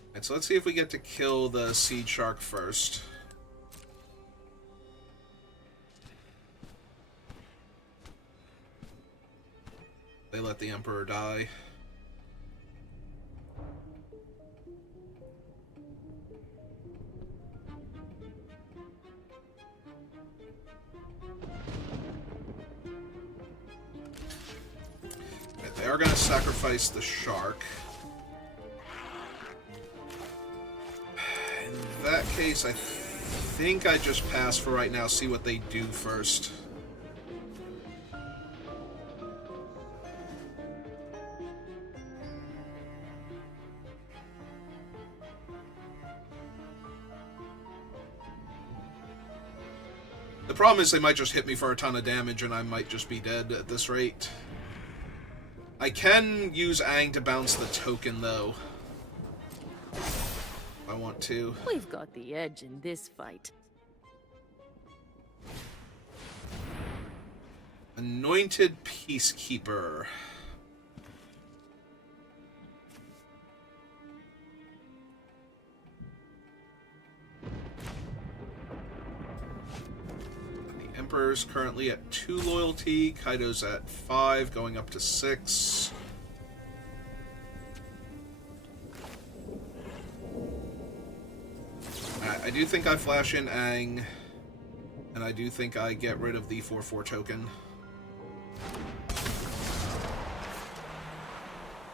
Alright, so let's see if we get to kill the Seed Shark first. They let the Emperor die. They are going to sacrifice the shark. In that case, I think I just pass for right now, see what they do first. The problem is they might just hit me for a ton of damage and I might just be dead at this rate. I can use Aang to bounce the token, though. If I want to. We've got the edge in this fight. Anointed Peacekeeper. Emperor's currently at 2 loyalty. Kaido's at 5, going up to 6. I do think I flash in Aang, and I do think I get rid of the 4/4 token.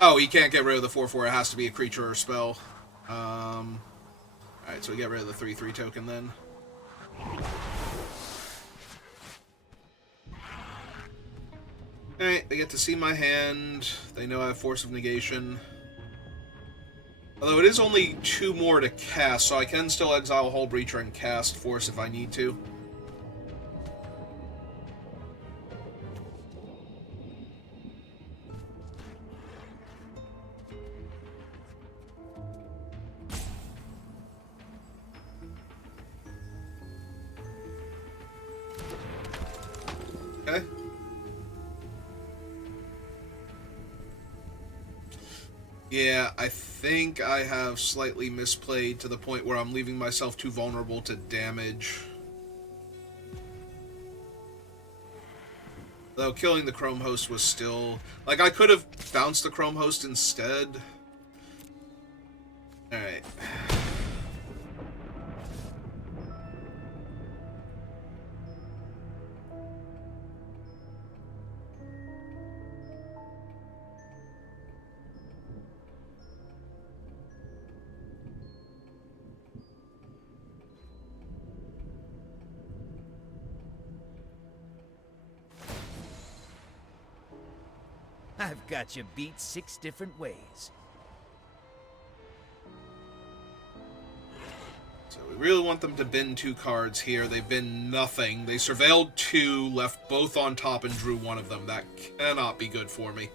Oh, he can't get rid of the 4/4. It has to be a creature or spell. Alright, so we get rid of the 3/3 token then. Alright, they get to see my hand. They know I have Force of Negation. Although it is only 2 more to cast, so I can still exile Hull Breacher and cast Force if I need to. Okay. Yeah, I think I have slightly misplayed to the point where I'm leaving myself too vulnerable to damage. Though killing the Chrome Host was still... Like, I could have bounced the Chrome Host instead. Alright. I've got you beat 6 different ways. So we really want them to bin 2 cards here. They bin nothing. They surveilled 2, left both on top, and drew 1 of them. That cannot be good for me.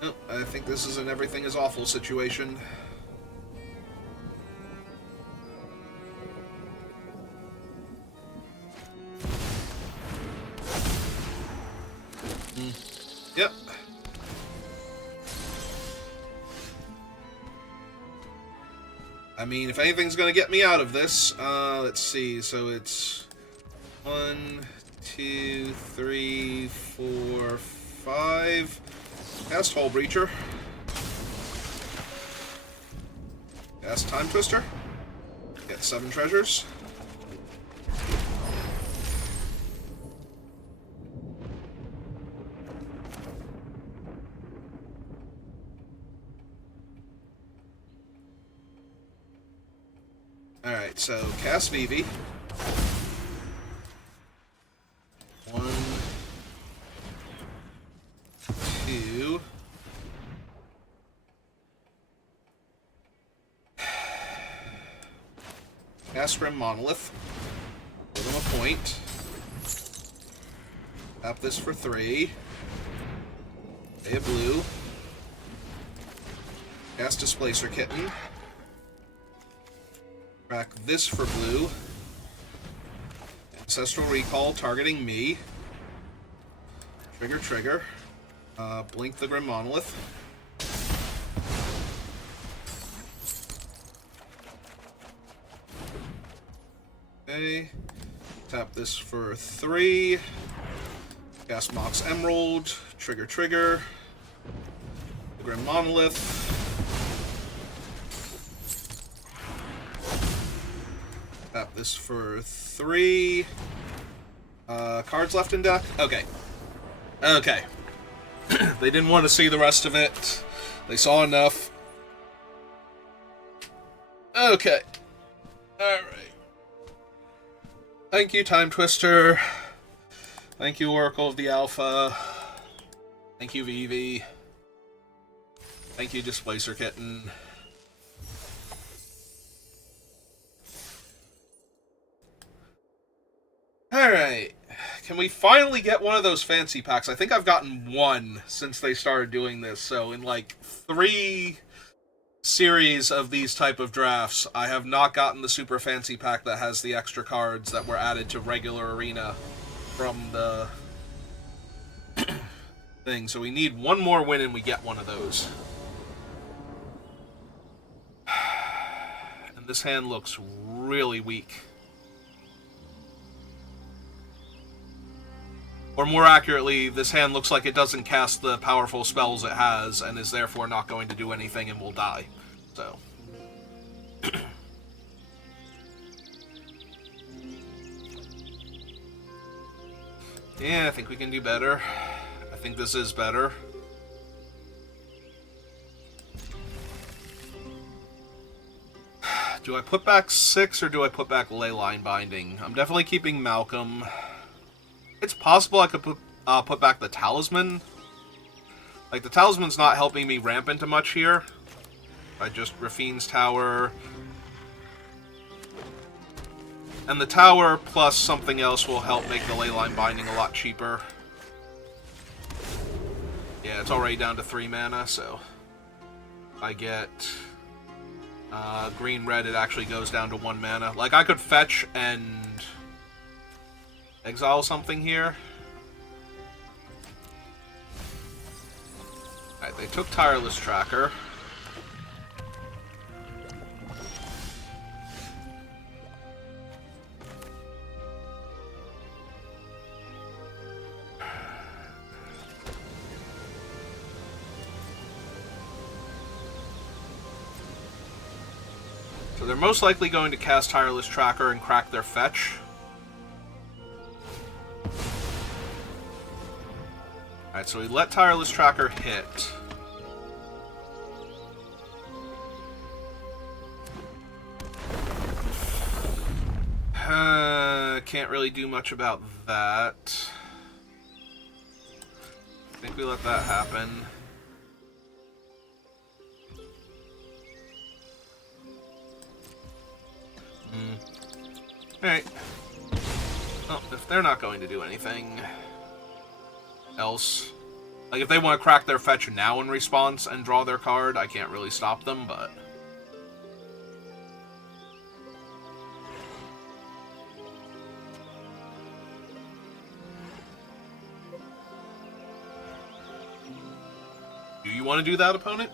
Oh, I think this is an everything is awful situation. Yep. I mean, if anything's gonna get me out of this, let's see. So it's 1, 2, 3, 4, 5. Cast Hole Breacher. Cast Time Twister. Get 7 treasures. Alright, so cast Vivi. 1, 2. Cast Grim Monolith. Give him a point. Tap this for 3. Pay a blue. Cast Displacer Kitten. Crack this for blue. Ancestral Recall targeting me. Trigger. Blink the Grim Monolith. Okay. Tap this for 3. Cast Mox Emerald. Trigger. The Grim Monolith. Tap this for 3. Cards left in deck? Okay. They didn't want to see the rest of it. They saw enough. Okay. Alright. Thank you, Time Twister. Thank you, Oracle of the Alpha. Thank you, Vivi. Thank you, Displacer Kitten. Alright. Can we finally get one of those fancy packs? I think I've gotten one since they started doing this. So in like 3 series of these type of drafts, I have not gotten the super fancy pack that has the extra cards that were added to regular arena from the thing. So we need one more win and we get one of those. And this hand looks really weak. Or more accurately, this hand looks like it doesn't cast the powerful spells it has, and is therefore not going to do anything and will die. So. Yeah, I think we can do better. I think this is better. Do I put back 6 or do I put back Leyline Binding? I'm definitely keeping Malcolm. It's possible I could put back the Talisman. Like, the Talisman's not helping me ramp into much here. I just Rafine's Tower. And the Tower plus something else will help make the Leyline Binding a lot cheaper. Yeah, it's already down to 3 mana, so... I get... green-red, it actually goes down to 1 mana. Like, I could fetch and... exile something here. Alright, they took Tireless Tracker. So they're most likely going to cast Tireless Tracker and crack their fetch. Alright, so we let Tireless Tracker hit. Can't really do much about that. I think we let that happen. Alright. Well, if they're not going to do anything else, Like, if they want to crack their fetch now in response and draw their card, I can't really stop them, but... Do you want to do that, opponent?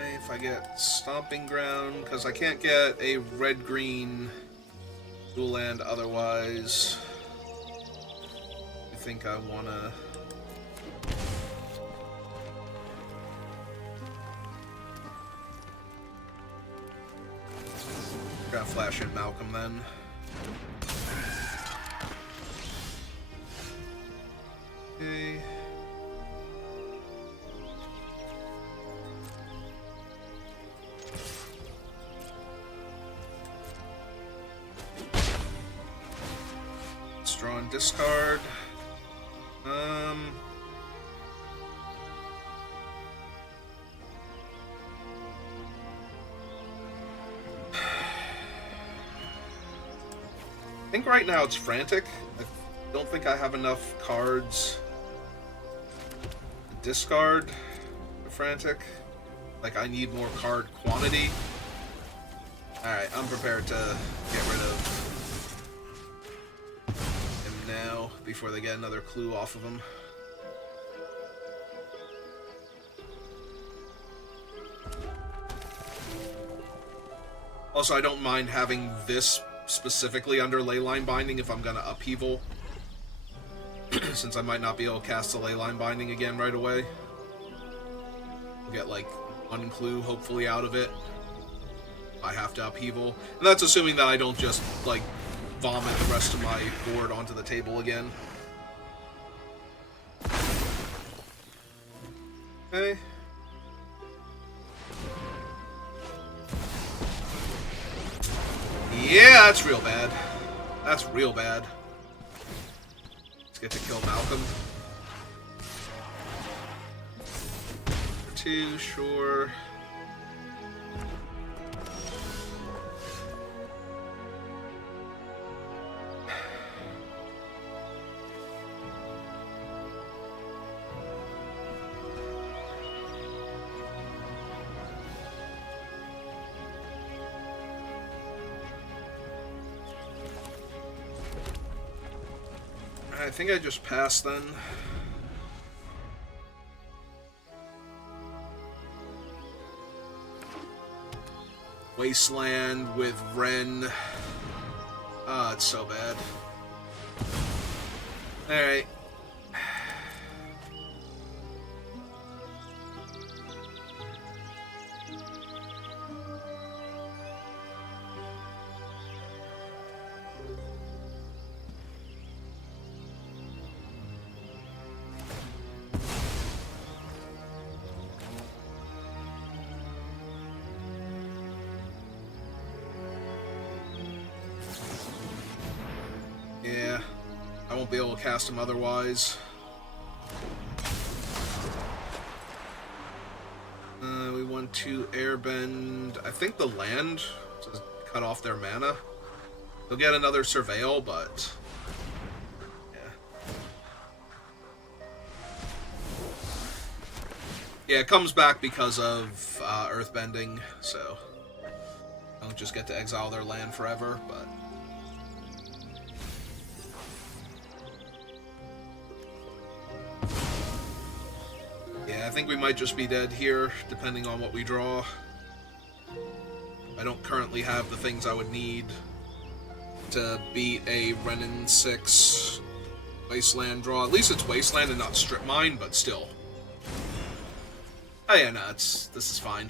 If I get Stomping Ground, because I can't get a red-green dual land otherwise. I think I want to... Gotta flash in Malcolm then. Okay. Draw and discard. I think right now it's Frantic. I don't think I have enough cards to discard the Frantic. Like, I need more card quantity. Alright, I'm prepared to get rid of now before they get another clue off of them. Also, I don't mind having this specifically under Leyline Binding if I'm gonna upheaval, since I might not be able to cast the Leyline Binding again right away. We'll get like one clue hopefully out of it. I have to upheaval, and that's assuming that I don't just like vomit the rest of my board onto the table again. Okay. Yeah, that's real bad. That's real bad. Let's get to kill Malcolm. For 2, sure. I think I just passed then. Wasteland with Ren. Ah, it's so bad. Alright. Yeah, I won't be able to cast him otherwise. We want to airbend, I think, the land to cut off their mana. They'll get another Surveil, but... Yeah, it comes back because of earthbending, so... I don't just get to exile their land forever, but... Yeah, I think we might just be dead here, depending on what we draw. I don't currently have the things I would need to beat a Renin 6 Wasteland draw. At least it's Wasteland and not Strip Mine, but still. Oh yeah, no, this is fine.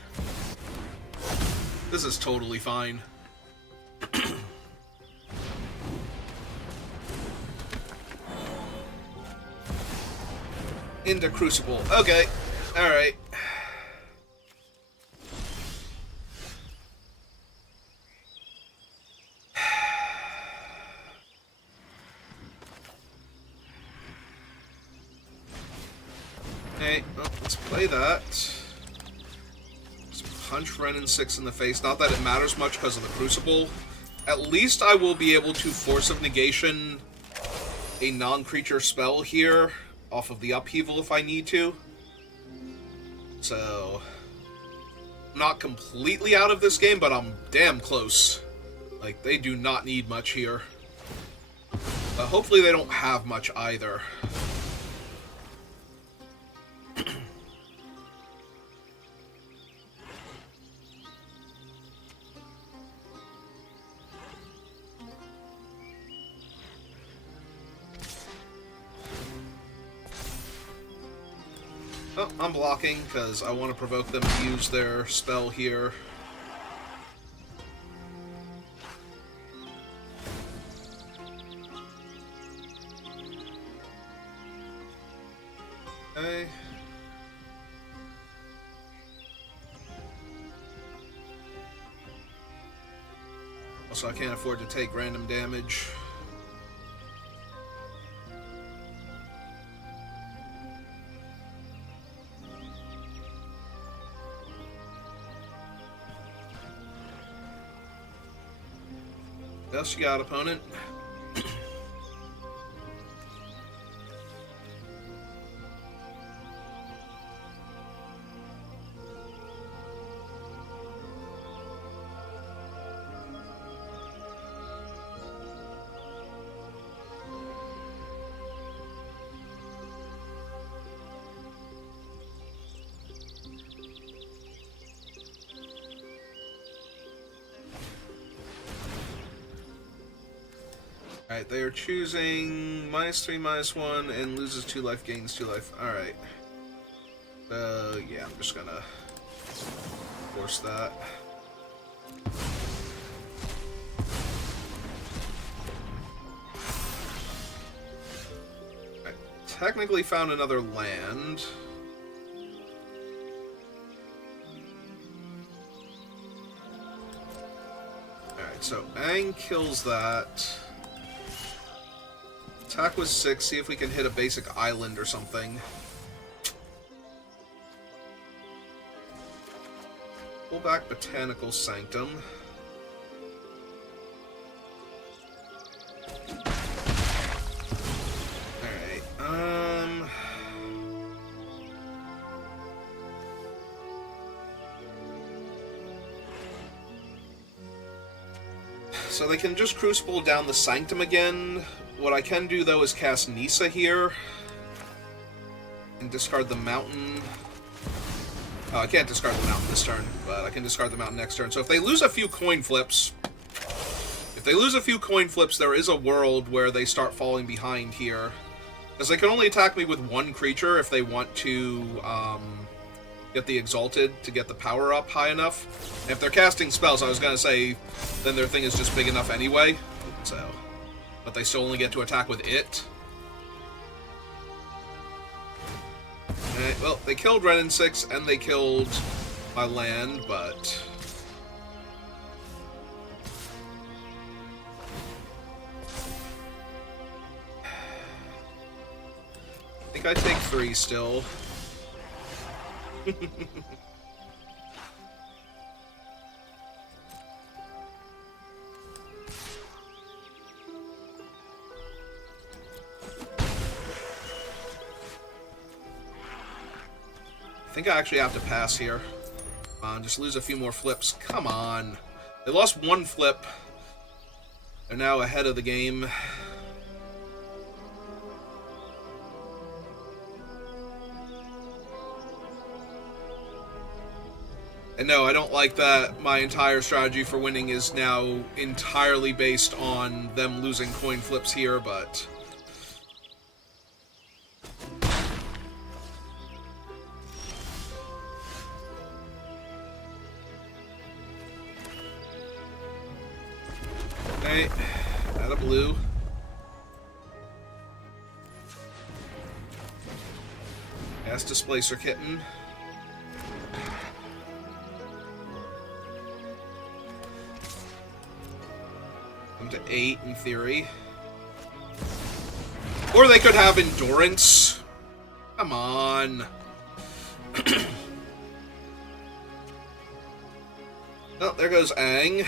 This is totally fine. Into Crucible. Okay. Alright. Alright, well, let's play that. Let's punch Renin 6 in the face. Not that it matters much because of the Crucible. At least I will be able to Force of Negation a non-creature spell here off of the Upheaval if I need to. So, I'm not completely out of this game, but I'm damn close. Like, they do not need much here. But hopefully they don't have much either. Oh, I'm blocking because I want to provoke them to use their spell here. Okay. Also, I can't afford to take random damage. Yes, you got opponent. Alright, they are choosing -3, -1, and loses 2 life, gains 2 life. Alright. Yeah, I'm just gonna force that. I technically found another land. Alright, so Aang kills that. Attack was 6, see if we can hit a basic island or something. Pull back Botanical Sanctum. Alright, so they can just Crucible down the Sanctum again. What I can do, though, is cast Nisa here. And discard the Mountain. Oh, I can't discard the Mountain this turn, but I can discard the Mountain next turn. So if they lose a few coin flips... there is a world where they start falling behind here. Because they can only attack me with 1 creature if they want to, get the Exalted to get the power up high enough. And if they're casting spells, I was gonna say, then their thing is just big enough anyway. So... but they still only get to attack with it. Alright, well, they killed Renin 6, and they killed my land, but... I think I take 3 still. I think I actually have to pass here. Just lose a few more flips. Come on. They lost 1 flip. They're now ahead of the game. And no, I don't like that my entire strategy for winning is now entirely based on them losing coin flips here, but... Okay, out of blue. Cast Displacer Kitten. Come to 8 in theory. Or they could have Endurance. Come on. Oh, there goes Aang.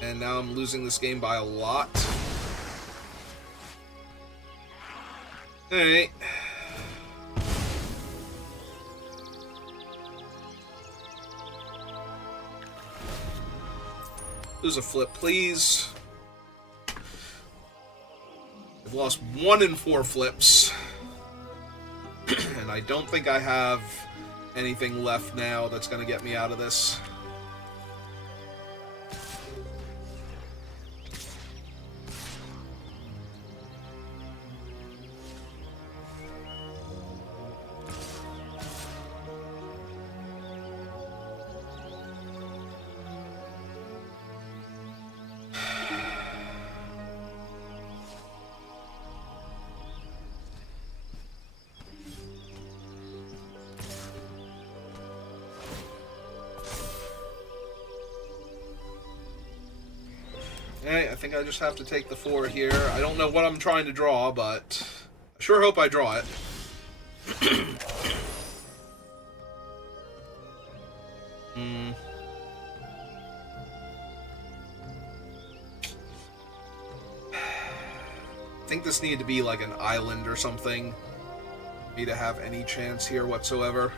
And now I'm losing this game by a lot. Alright. Lose a flip, please. I've lost 1 in 4 flips. And I don't think I have anything left now that's going to get me out of this. Alright, I think I just have to take the 4 here. I don't know what I'm trying to draw, but I sure hope I draw it. I think this needed to be like an island or something for me to have any chance here whatsoever.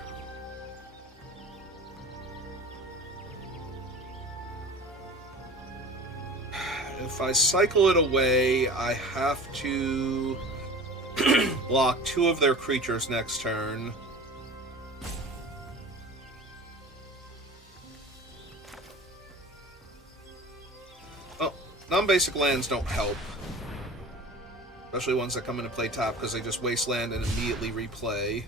If I cycle it away, I have to block 2 of their creatures next turn. Well, non-basic lands don't help. Especially ones that come into play tap, because they just wasteland and immediately replay.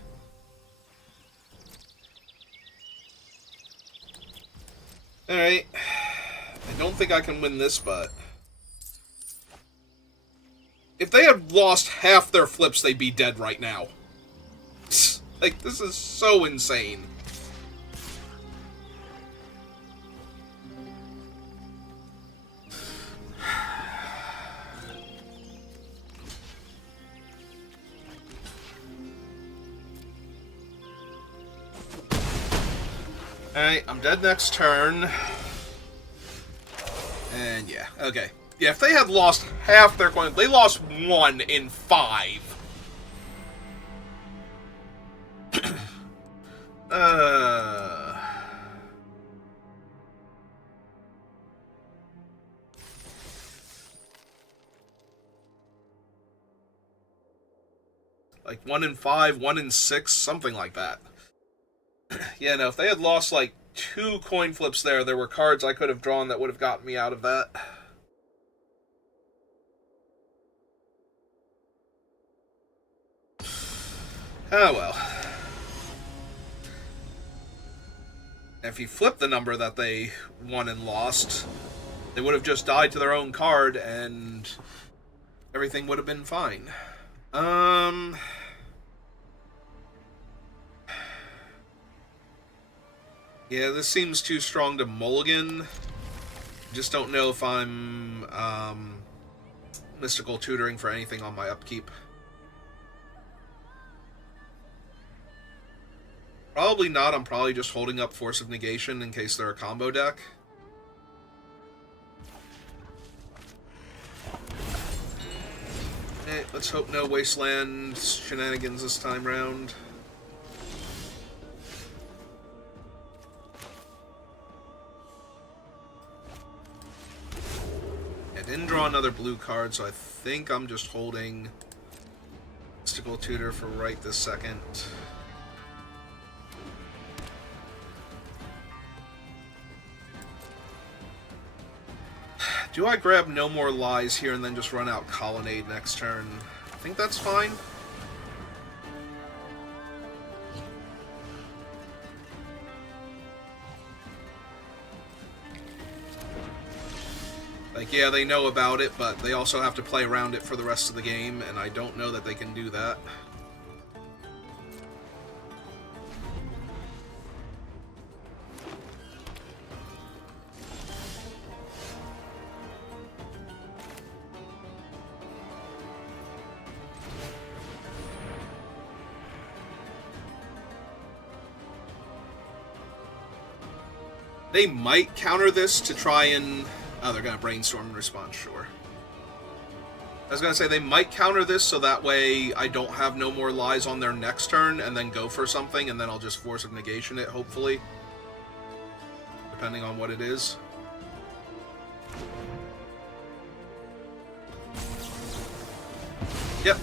Alright. I don't think I can win this, but... if they had lost half their flips, they'd be dead right now. Like, this is so insane. Alright, I'm dead next turn. And yeah, okay. Yeah, if they had lost half their coin, they lost 1 in 5. Like 1 in 5, 1 in 6, something like that. Yeah, no, if they had lost like 2 coin flips there were cards I could have drawn that would have gotten me out of that. Oh well. If you flip the number that they won and lost, they would have just died to their own card and everything would have been fine. Yeah, this seems too strong to mulligan. Just don't know if I'm mystical tutoring for anything on my upkeep. Probably not. I'm probably just holding up Force of Negation in case they're a combo deck. Let's hope no Wasteland shenanigans this time round. I didn't draw another blue card, so I think I'm just holding Mystical Tutor for right this second. Do I grab No More Lies here and then just run out Colonnade next turn? I think that's fine. Like, yeah, they know about it, but they also have to play around it for the rest of the game, and I don't know that they can do that. They might counter this to try and... Oh, they're going to brainstorm and respond, sure. I was going to say, they might counter this so that way I don't have no more lies on their next turn and then go for something, and then I'll just force of negation it, hopefully. Depending on what it is. Yep.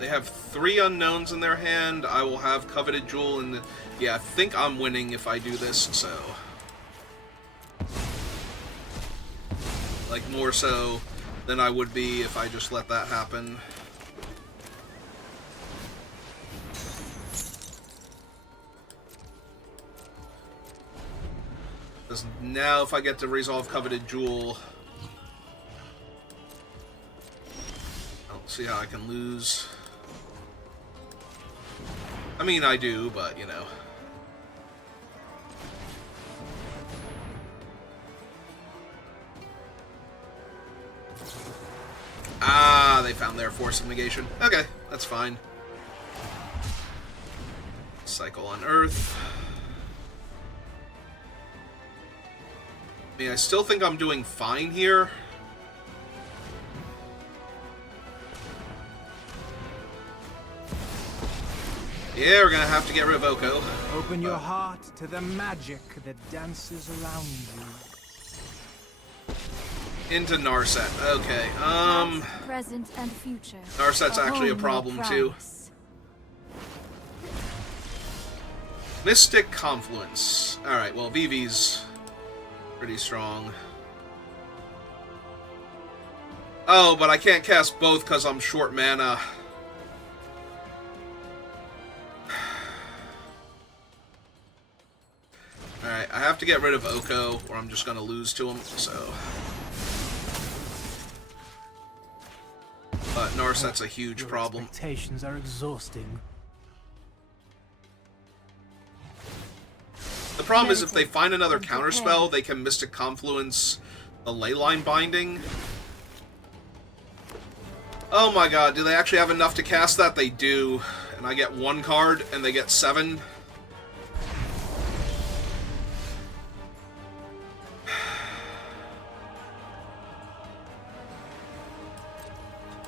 They have 3 unknowns in their hand. I will have Coveted Jewel and... Yeah, I think I'm winning if I do this, so... Like, more so than I would be if I just let that happen. Because now if I get to resolve Coveted Jewel... I don't see how I can lose... I mean, I do, but, you know. Ah, they found their force of negation. Okay, that's fine. Cycle on Earth. I mean, I still think I'm doing fine here. Yeah, we're gonna have to get rid of Oko. Open your heart to the magic that dances around you. Into Narset. Okay. Past, present, and future. Narset's actually a problem too. Mystic Confluence. Alright, well, Vivi's pretty strong. Oh, but I can't cast both because I'm short mana. Alright, I have to get rid of Oko, or I'm just going to lose to him, so... But Narset's a huge problem. Expectations are exhausting. The problem is if they find another counterspell, they can Mystic Confluence the Leyline Binding. Oh my god, do they actually have enough to cast that? They do. And I get 1 card, and they get 7.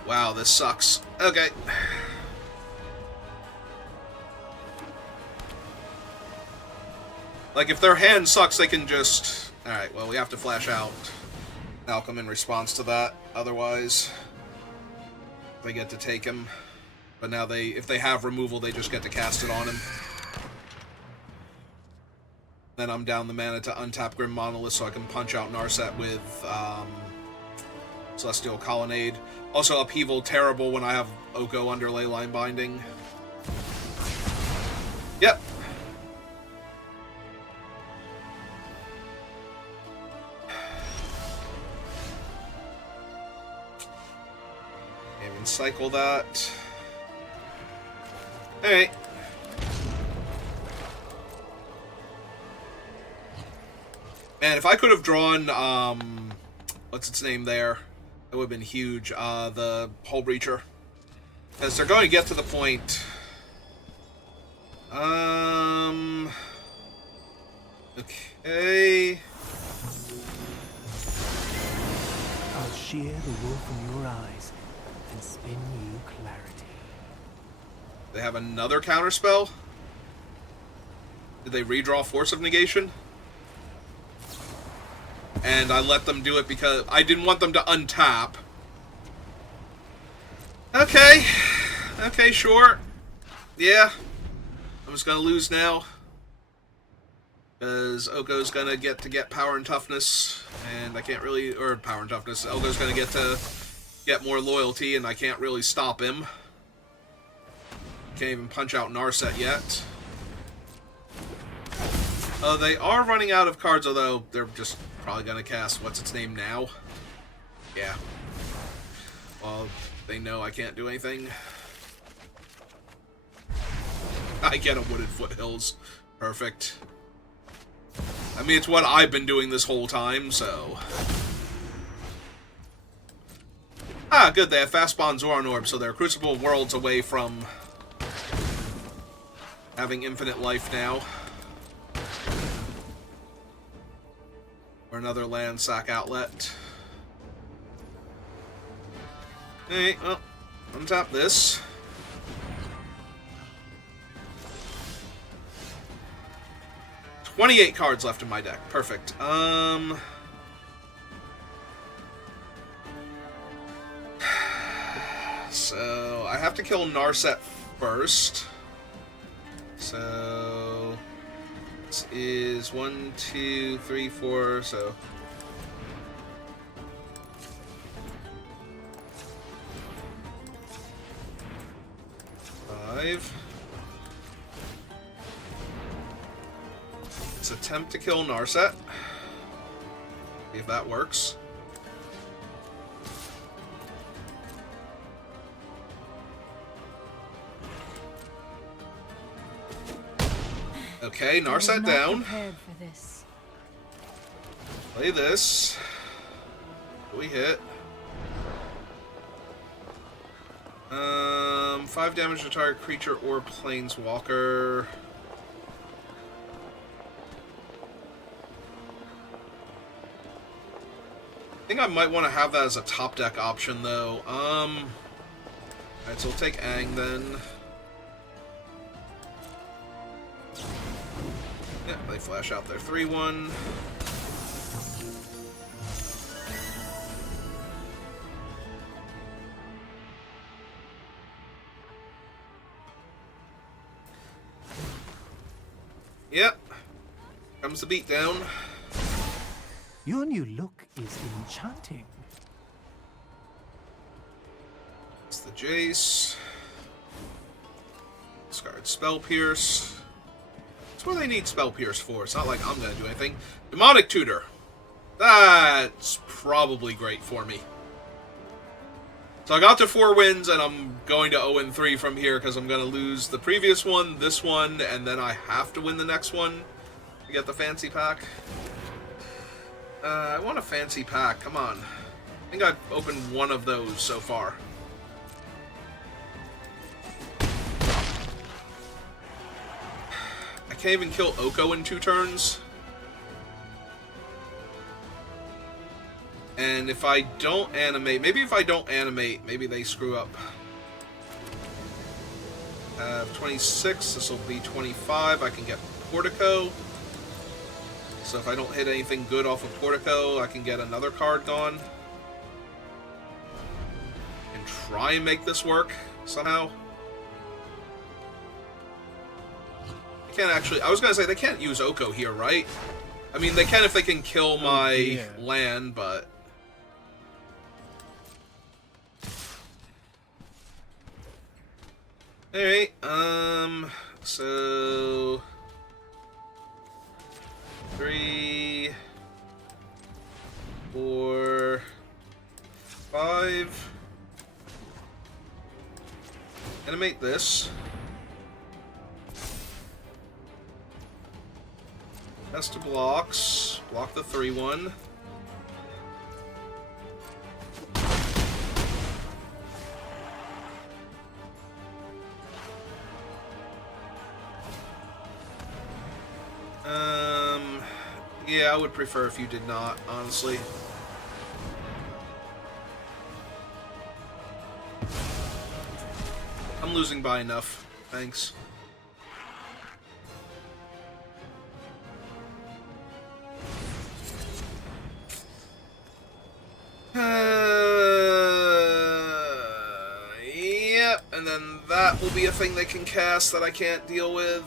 Wow, this sucks. Okay. Like, if their hand sucks, they can just... Alright, well, we have to flash out Malcolm in response to that. Otherwise, they get to take him. But now they, if they have removal, they just get to cast it on him. Then I'm down the mana to untap Grim Monolith so I can punch out Narset with Celestial Colonnade. Also, Upheaval, terrible when I have Oko under Leyline Binding. Yep. Even cycle that. Alright. Man, if I could have drawn, what's its name there? That would have been huge. The Hull Breacher. Because they're going to get to the point... Okay... I'll shear the wool from your eyes and spin you clarity. They have another counterspell? Did they redraw Force of Negation? And I let them do it because I didn't want them to untap. Okay. Okay, sure. Yeah. I'm just gonna lose now. Because Oko's gonna get power and toughness. And I can't really... Or power and toughness. Oko's gonna get more loyalty, and I can't really stop him. Can't even punch out Narset yet. They are running out of cards, although they're just probably going to cast what's-its-name now. Yeah. Well, they know I can't do anything. I get a Wooded Foothills. Perfect. I mean, it's what I've been doing this whole time, so... Ah, good, they have fast spawn Zoran orbs, so they're Crucible worlds away from having infinite life now. Or another land sack outlet. Hey, well, untap this. "28 cards left in my deck. Perfect. So, I have to kill Narset first. So, this is 1, 2, 3, 4, so... Five. Let's attempt to kill Narset. See if that works. Okay, Narset down. Prepared for this. Play this. We hit. 5 damage to target creature or planeswalker. I think I might want to have that as a top deck option, though. Alright, so we'll take Aang then. Yeah, they flash out their 3/1. Yep. Comes the beatdown. Your new look is enchanting. It's the Jace. Discard Spell Pierce. That's what they need Spell Pierce for. It's not like I'm going to do anything. Demonic Tutor. That's probably great for me. So I got to 4 wins, and I'm going to 0-3 from here because I'm going to lose the previous one, this one, and then I have to win the next one to get the fancy pack. I want a fancy pack. Come on. I think I've opened one of those so far. I can't even kill Oko in 2 turns. And if I don't animate... Maybe if I don't animate, maybe they screw up. 26. This will be 25. I can get Portico. So if I don't hit anything good off of Portico, I can get another card gone. And try and make this work somehow. I can't actually... I was going to say, they can't use Oko here, right? I mean, they can if they can kill my land, but... Alright, so... 3, 4, 5. Animate this. Test to blocks. Block the 3/1. Yeah, I would prefer if you did not, honestly. I'm losing by enough. Thanks. Yep, and then that will be a thing they can cast that I can't deal with.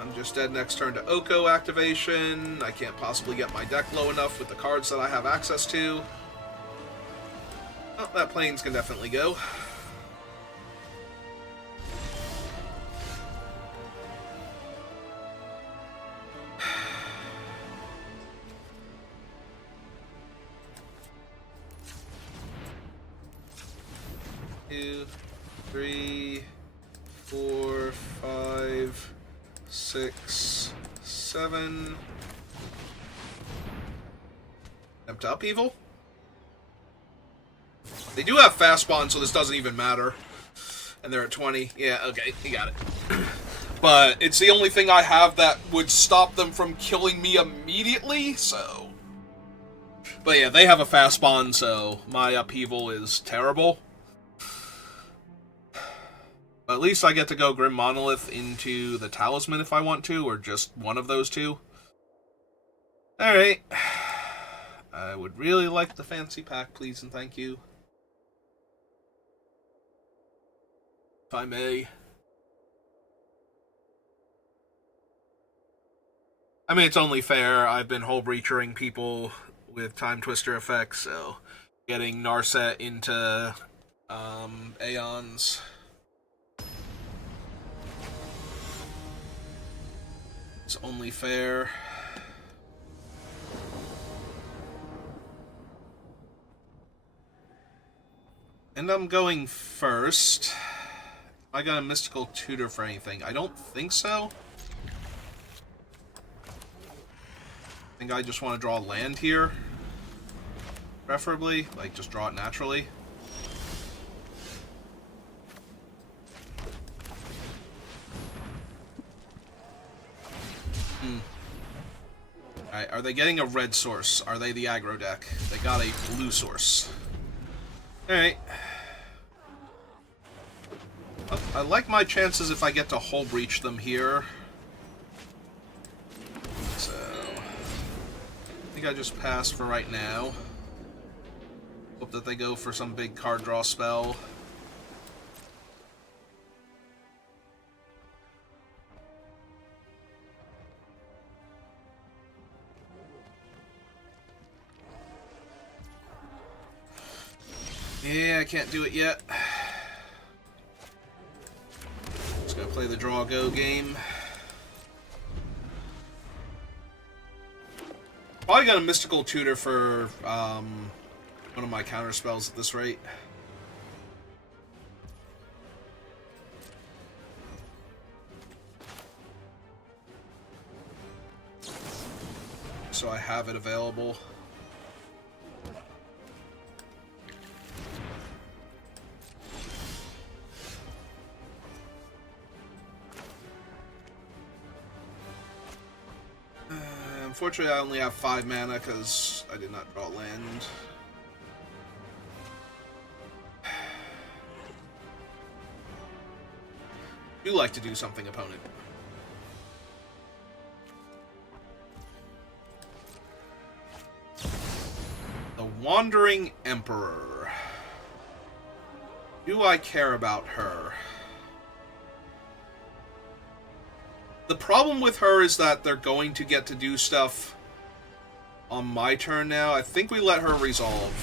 I'm just dead next turn to Oko activation. I can't possibly get my deck low enough with the cards that I have access to. Oh, that Plains can definitely go. Two, 3, 4, 5, 6, 7. Attempt to upheaval? They do have fast spawn, so this doesn't even matter. And they're at 20. Yeah, okay, you got it. But it's the only thing I have that would stop them from killing me immediately, so... But yeah, they have a fast spawn, so my upheaval is terrible. But at least I get to go Grim Monolith into the Talisman if I want to, or just one of those two. Alright. I would really like the fancy pack, please and thank you. If I may. I mean, it's only fair. I've been hole breachering people with Time Twister effects, so getting Narset into Aeons. It's only fair. And I'm going first. I got a mystical tutor for anything. I don't think so. I think I just want to draw land here. Preferably. Like, just draw it naturally. Alright, are they getting a red source? Are they the aggro deck? They got a blue source. Alright. Well, I like my chances if I get to hull breach them here. So... I think I just pass for right now. Hope that they go for some big card draw spell. Yeah, I can't do it yet. Just gonna play the draw go game. Probably got a mystical tutor for one of my counter spells at this rate. So I have it available. Unfortunately, I only have 5 mana because I did not draw land. You like to do something, opponent. The Wandering Emperor. Do I care about her? The problem with her is that they're going to get to do stuff on my turn now. I think we let her resolve.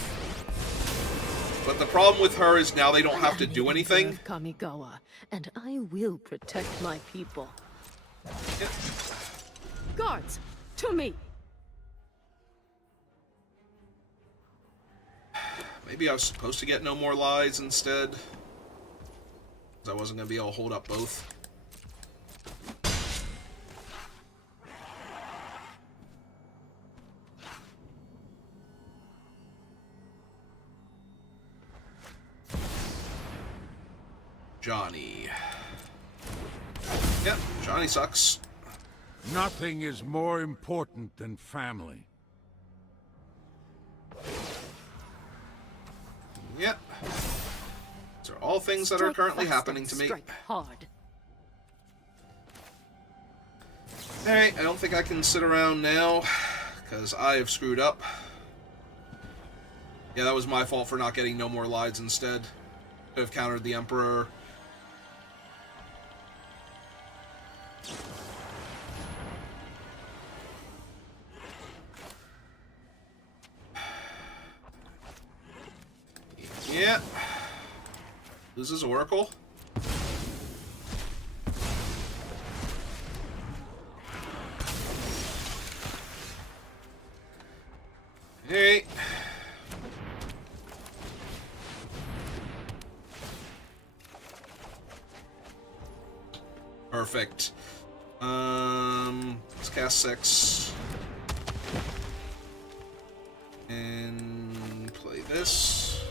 But the problem with her is now they don't have to do anything. Kamigawa, and I will protect my people. Yeah. Guards, to me! Maybe I was supposed to get no more lies instead. Because I wasn't going to be able to hold up both. Johnny. Yep, Johnny sucks. Nothing is more important than family. Yep. These are all things that are currently happening to me. Strike hard. Alright, I don't think I can sit around now, because I have screwed up. Yeah, that was my fault for not getting no more lies instead. Could have countered the Emperor. Yeah. Loses Oracle. Hey. Perfect. Let's cast 6. And play this.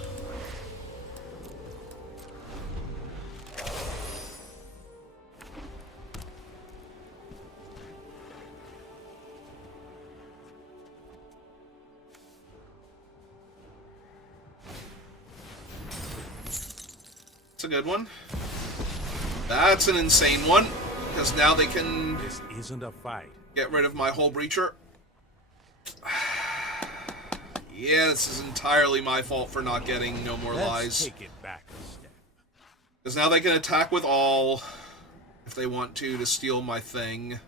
It's a good one. That's an insane one, because now they can This isn't a fight. get rid of my whole breacher. Yeah, this is entirely my fault for not getting No More Let's Lies. take it back a step. Because now they can attack with all, if they want to steal my thing,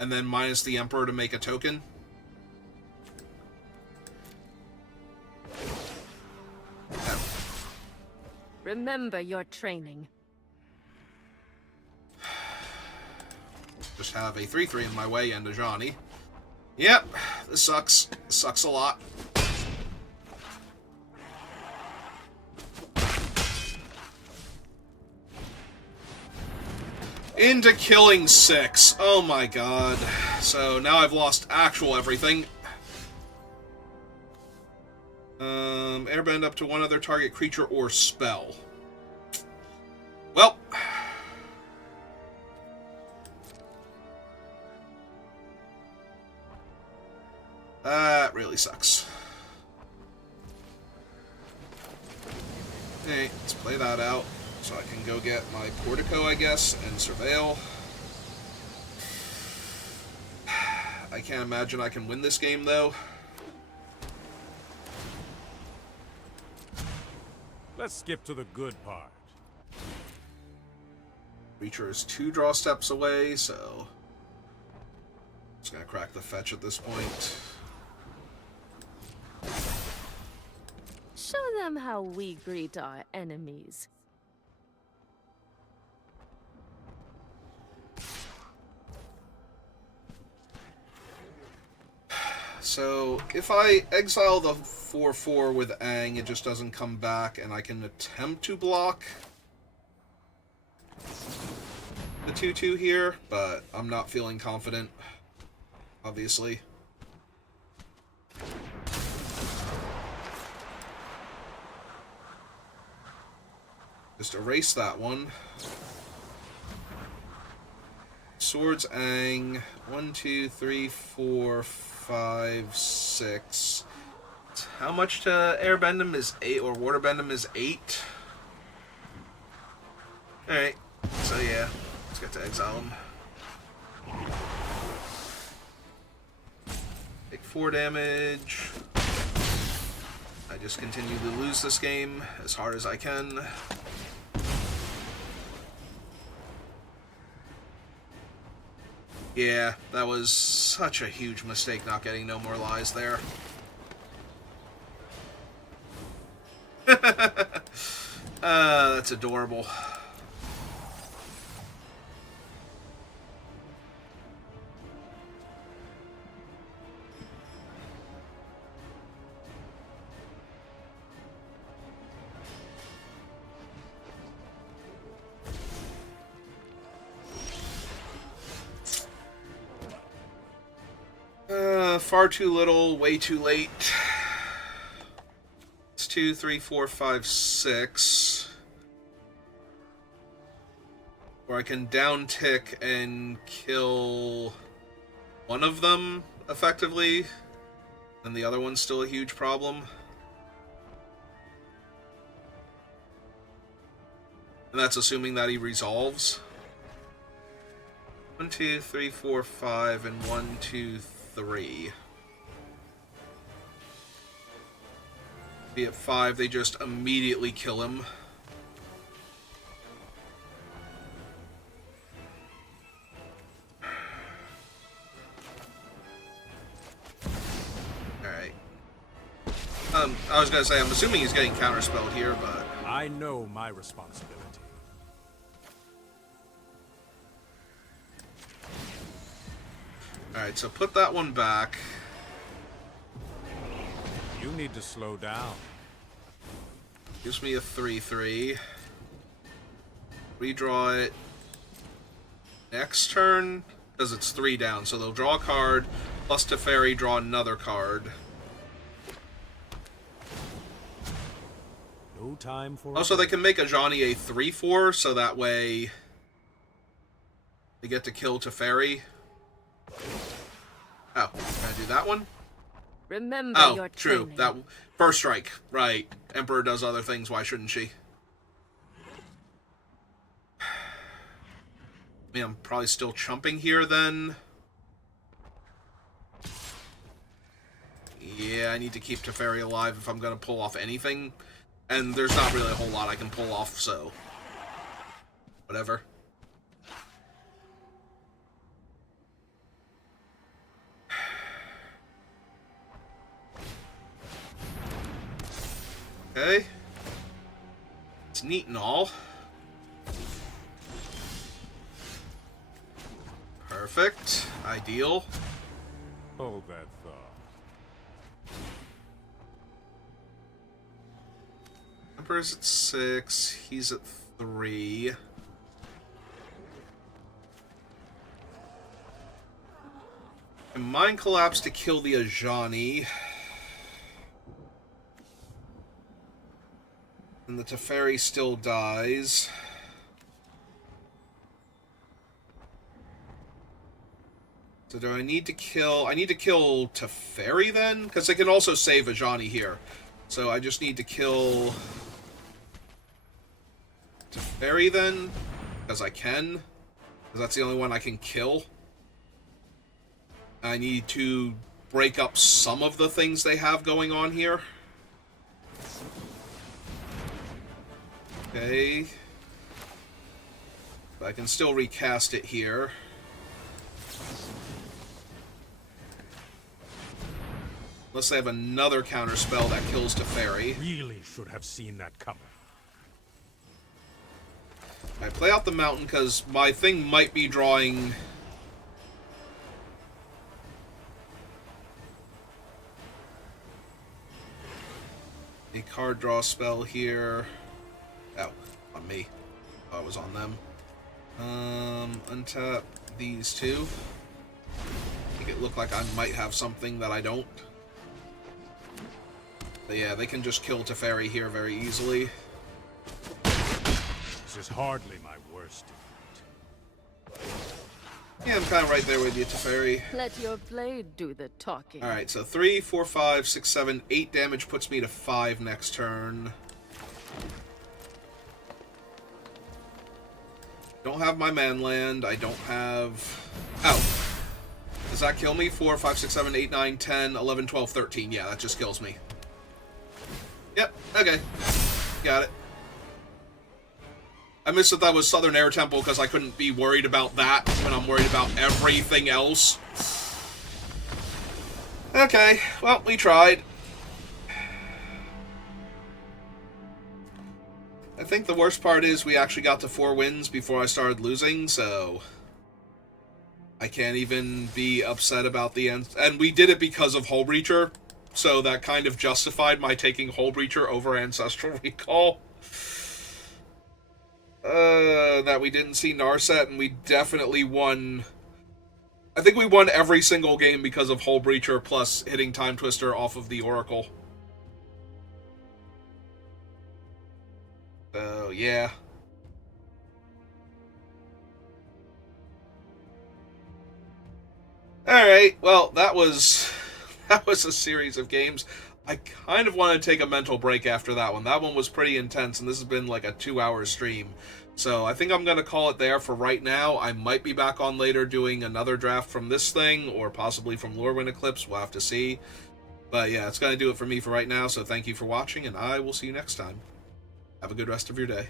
and then minus the Emperor to make a token. Remember your training. Just have a 3/3 in my way and a Johnny. Yep, this sucks. This sucks a lot. Into killing 6. Oh my god. So now I've lost actual everything. Airbend up to one other target creature or spell. Well. That really sucks. Okay, let's play that out. So I can go get my Portico, I guess, and Surveil. I can't imagine I can win this game, though. Let's skip to the good part. Reacher is 2 draw steps away, so... Just gonna crack the fetch at this point. Show them how we greet our enemies. So, if I exile the 4/4 with Aang, it just doesn't come back, and I can attempt to block the 2/2 here, but I'm not feeling confident, obviously. Just erase that one. Swords Aang. 1, 2, 3, 4, 5, 6. How much to airbend him is 8, or waterbend him is 8? Alright, so yeah, let's get to exile him. Take 4 damage. I just continue to lose this game as hard as I can. Yeah, that was such a huge mistake not getting No More Lies there. That's adorable. Far too little, way too late. It's 2, 3, 4, 5, 6. Or I can down tick and kill one of them effectively, and the other one's still a huge problem. And that's assuming that he resolves. 1, 2, 3, 4, 5, and 1, 2, 3. Be at 5, they just immediately kill him. Alright. I was gonna say, I'm assuming he's getting counterspelled here, but... I know my responsibility. Alright, so put that one back. You need to slow down. Gives me a 3/3. Redraw it. next turn, because it's 3 down. So they'll draw a card, plus Teferi, draw another card. No time for. Also, they can make a Johnny a 3/4, so that way they get to kill Teferi. Oh, can I do that one? Remember Oh, your true. training. That first strike, right? Emperor does other things. Why shouldn't she? I mean, I'm probably still chumping here then. Yeah, I need to keep Teferi alive if I'm going to pull off anything. And there's not really a whole lot I can pull off, so... whatever. Okay. It's neat and all. Perfect. Ideal. Hold that thought. Emperor's at 6. He's at 3. And Mind Collapse to kill the Ajani. And the Teferi still dies. So do I need to kill... I need to kill Teferi then? Because I can also save Ajani here. So I just need to kill... Teferi then? Because I can. Because that's the only one I can kill. I need to break up some of the things they have going on here. Okay. But I can still recast it here. Unless they have another counterspell that kills Teferi. Really should have seen that coming. I play out the mountain because my thing might be drawing... a card draw spell here. Oh, on me. Oh, it was on them. Untap these two. Make it look like I might have something that I don't. But yeah, they can just kill Teferi here very easily. This is hardly my worst defeat. Yeah, I'm kind of right there with you, Teferi. Let your blade do the talking. Alright, so 3, 4, 5, 6, 7, 8 damage puts me to 5 next turn. Don't have my manland. I don't have... Oh. Does that kill me? 4, 5, 6, 7, 8, 9, 10, 11, 12, 13. Yeah, that just kills me. Yep, okay. Got it. I missed that that was Southern Air Temple because I couldn't be worried about that when I'm worried about everything else. Okay, well, we tried. I think the worst part is we actually got to 4 wins before I started losing, so... I can't even be upset about the end. And we did it because of Hull Breacher, so that kind of justified my taking Hull Breacher over Ancestral Recall. That we didn't see Narset, and we definitely won... I think we won every single game because of Hull Breacher plus hitting Time Twister off of the Oracle. So, yeah. Alright, well, that was a series of games. I kind of want to take a mental break after that one. That one was pretty intense, and this has been like a 2-hour stream. So I think I'm going to call it there for right now. I might be back on later doing another draft from this thing, or possibly from Lorwyn Eclipse. We'll have to see. But yeah, it's going to do it for me for right now, so thank you for watching, and I will see you next time. Have a good rest of your day.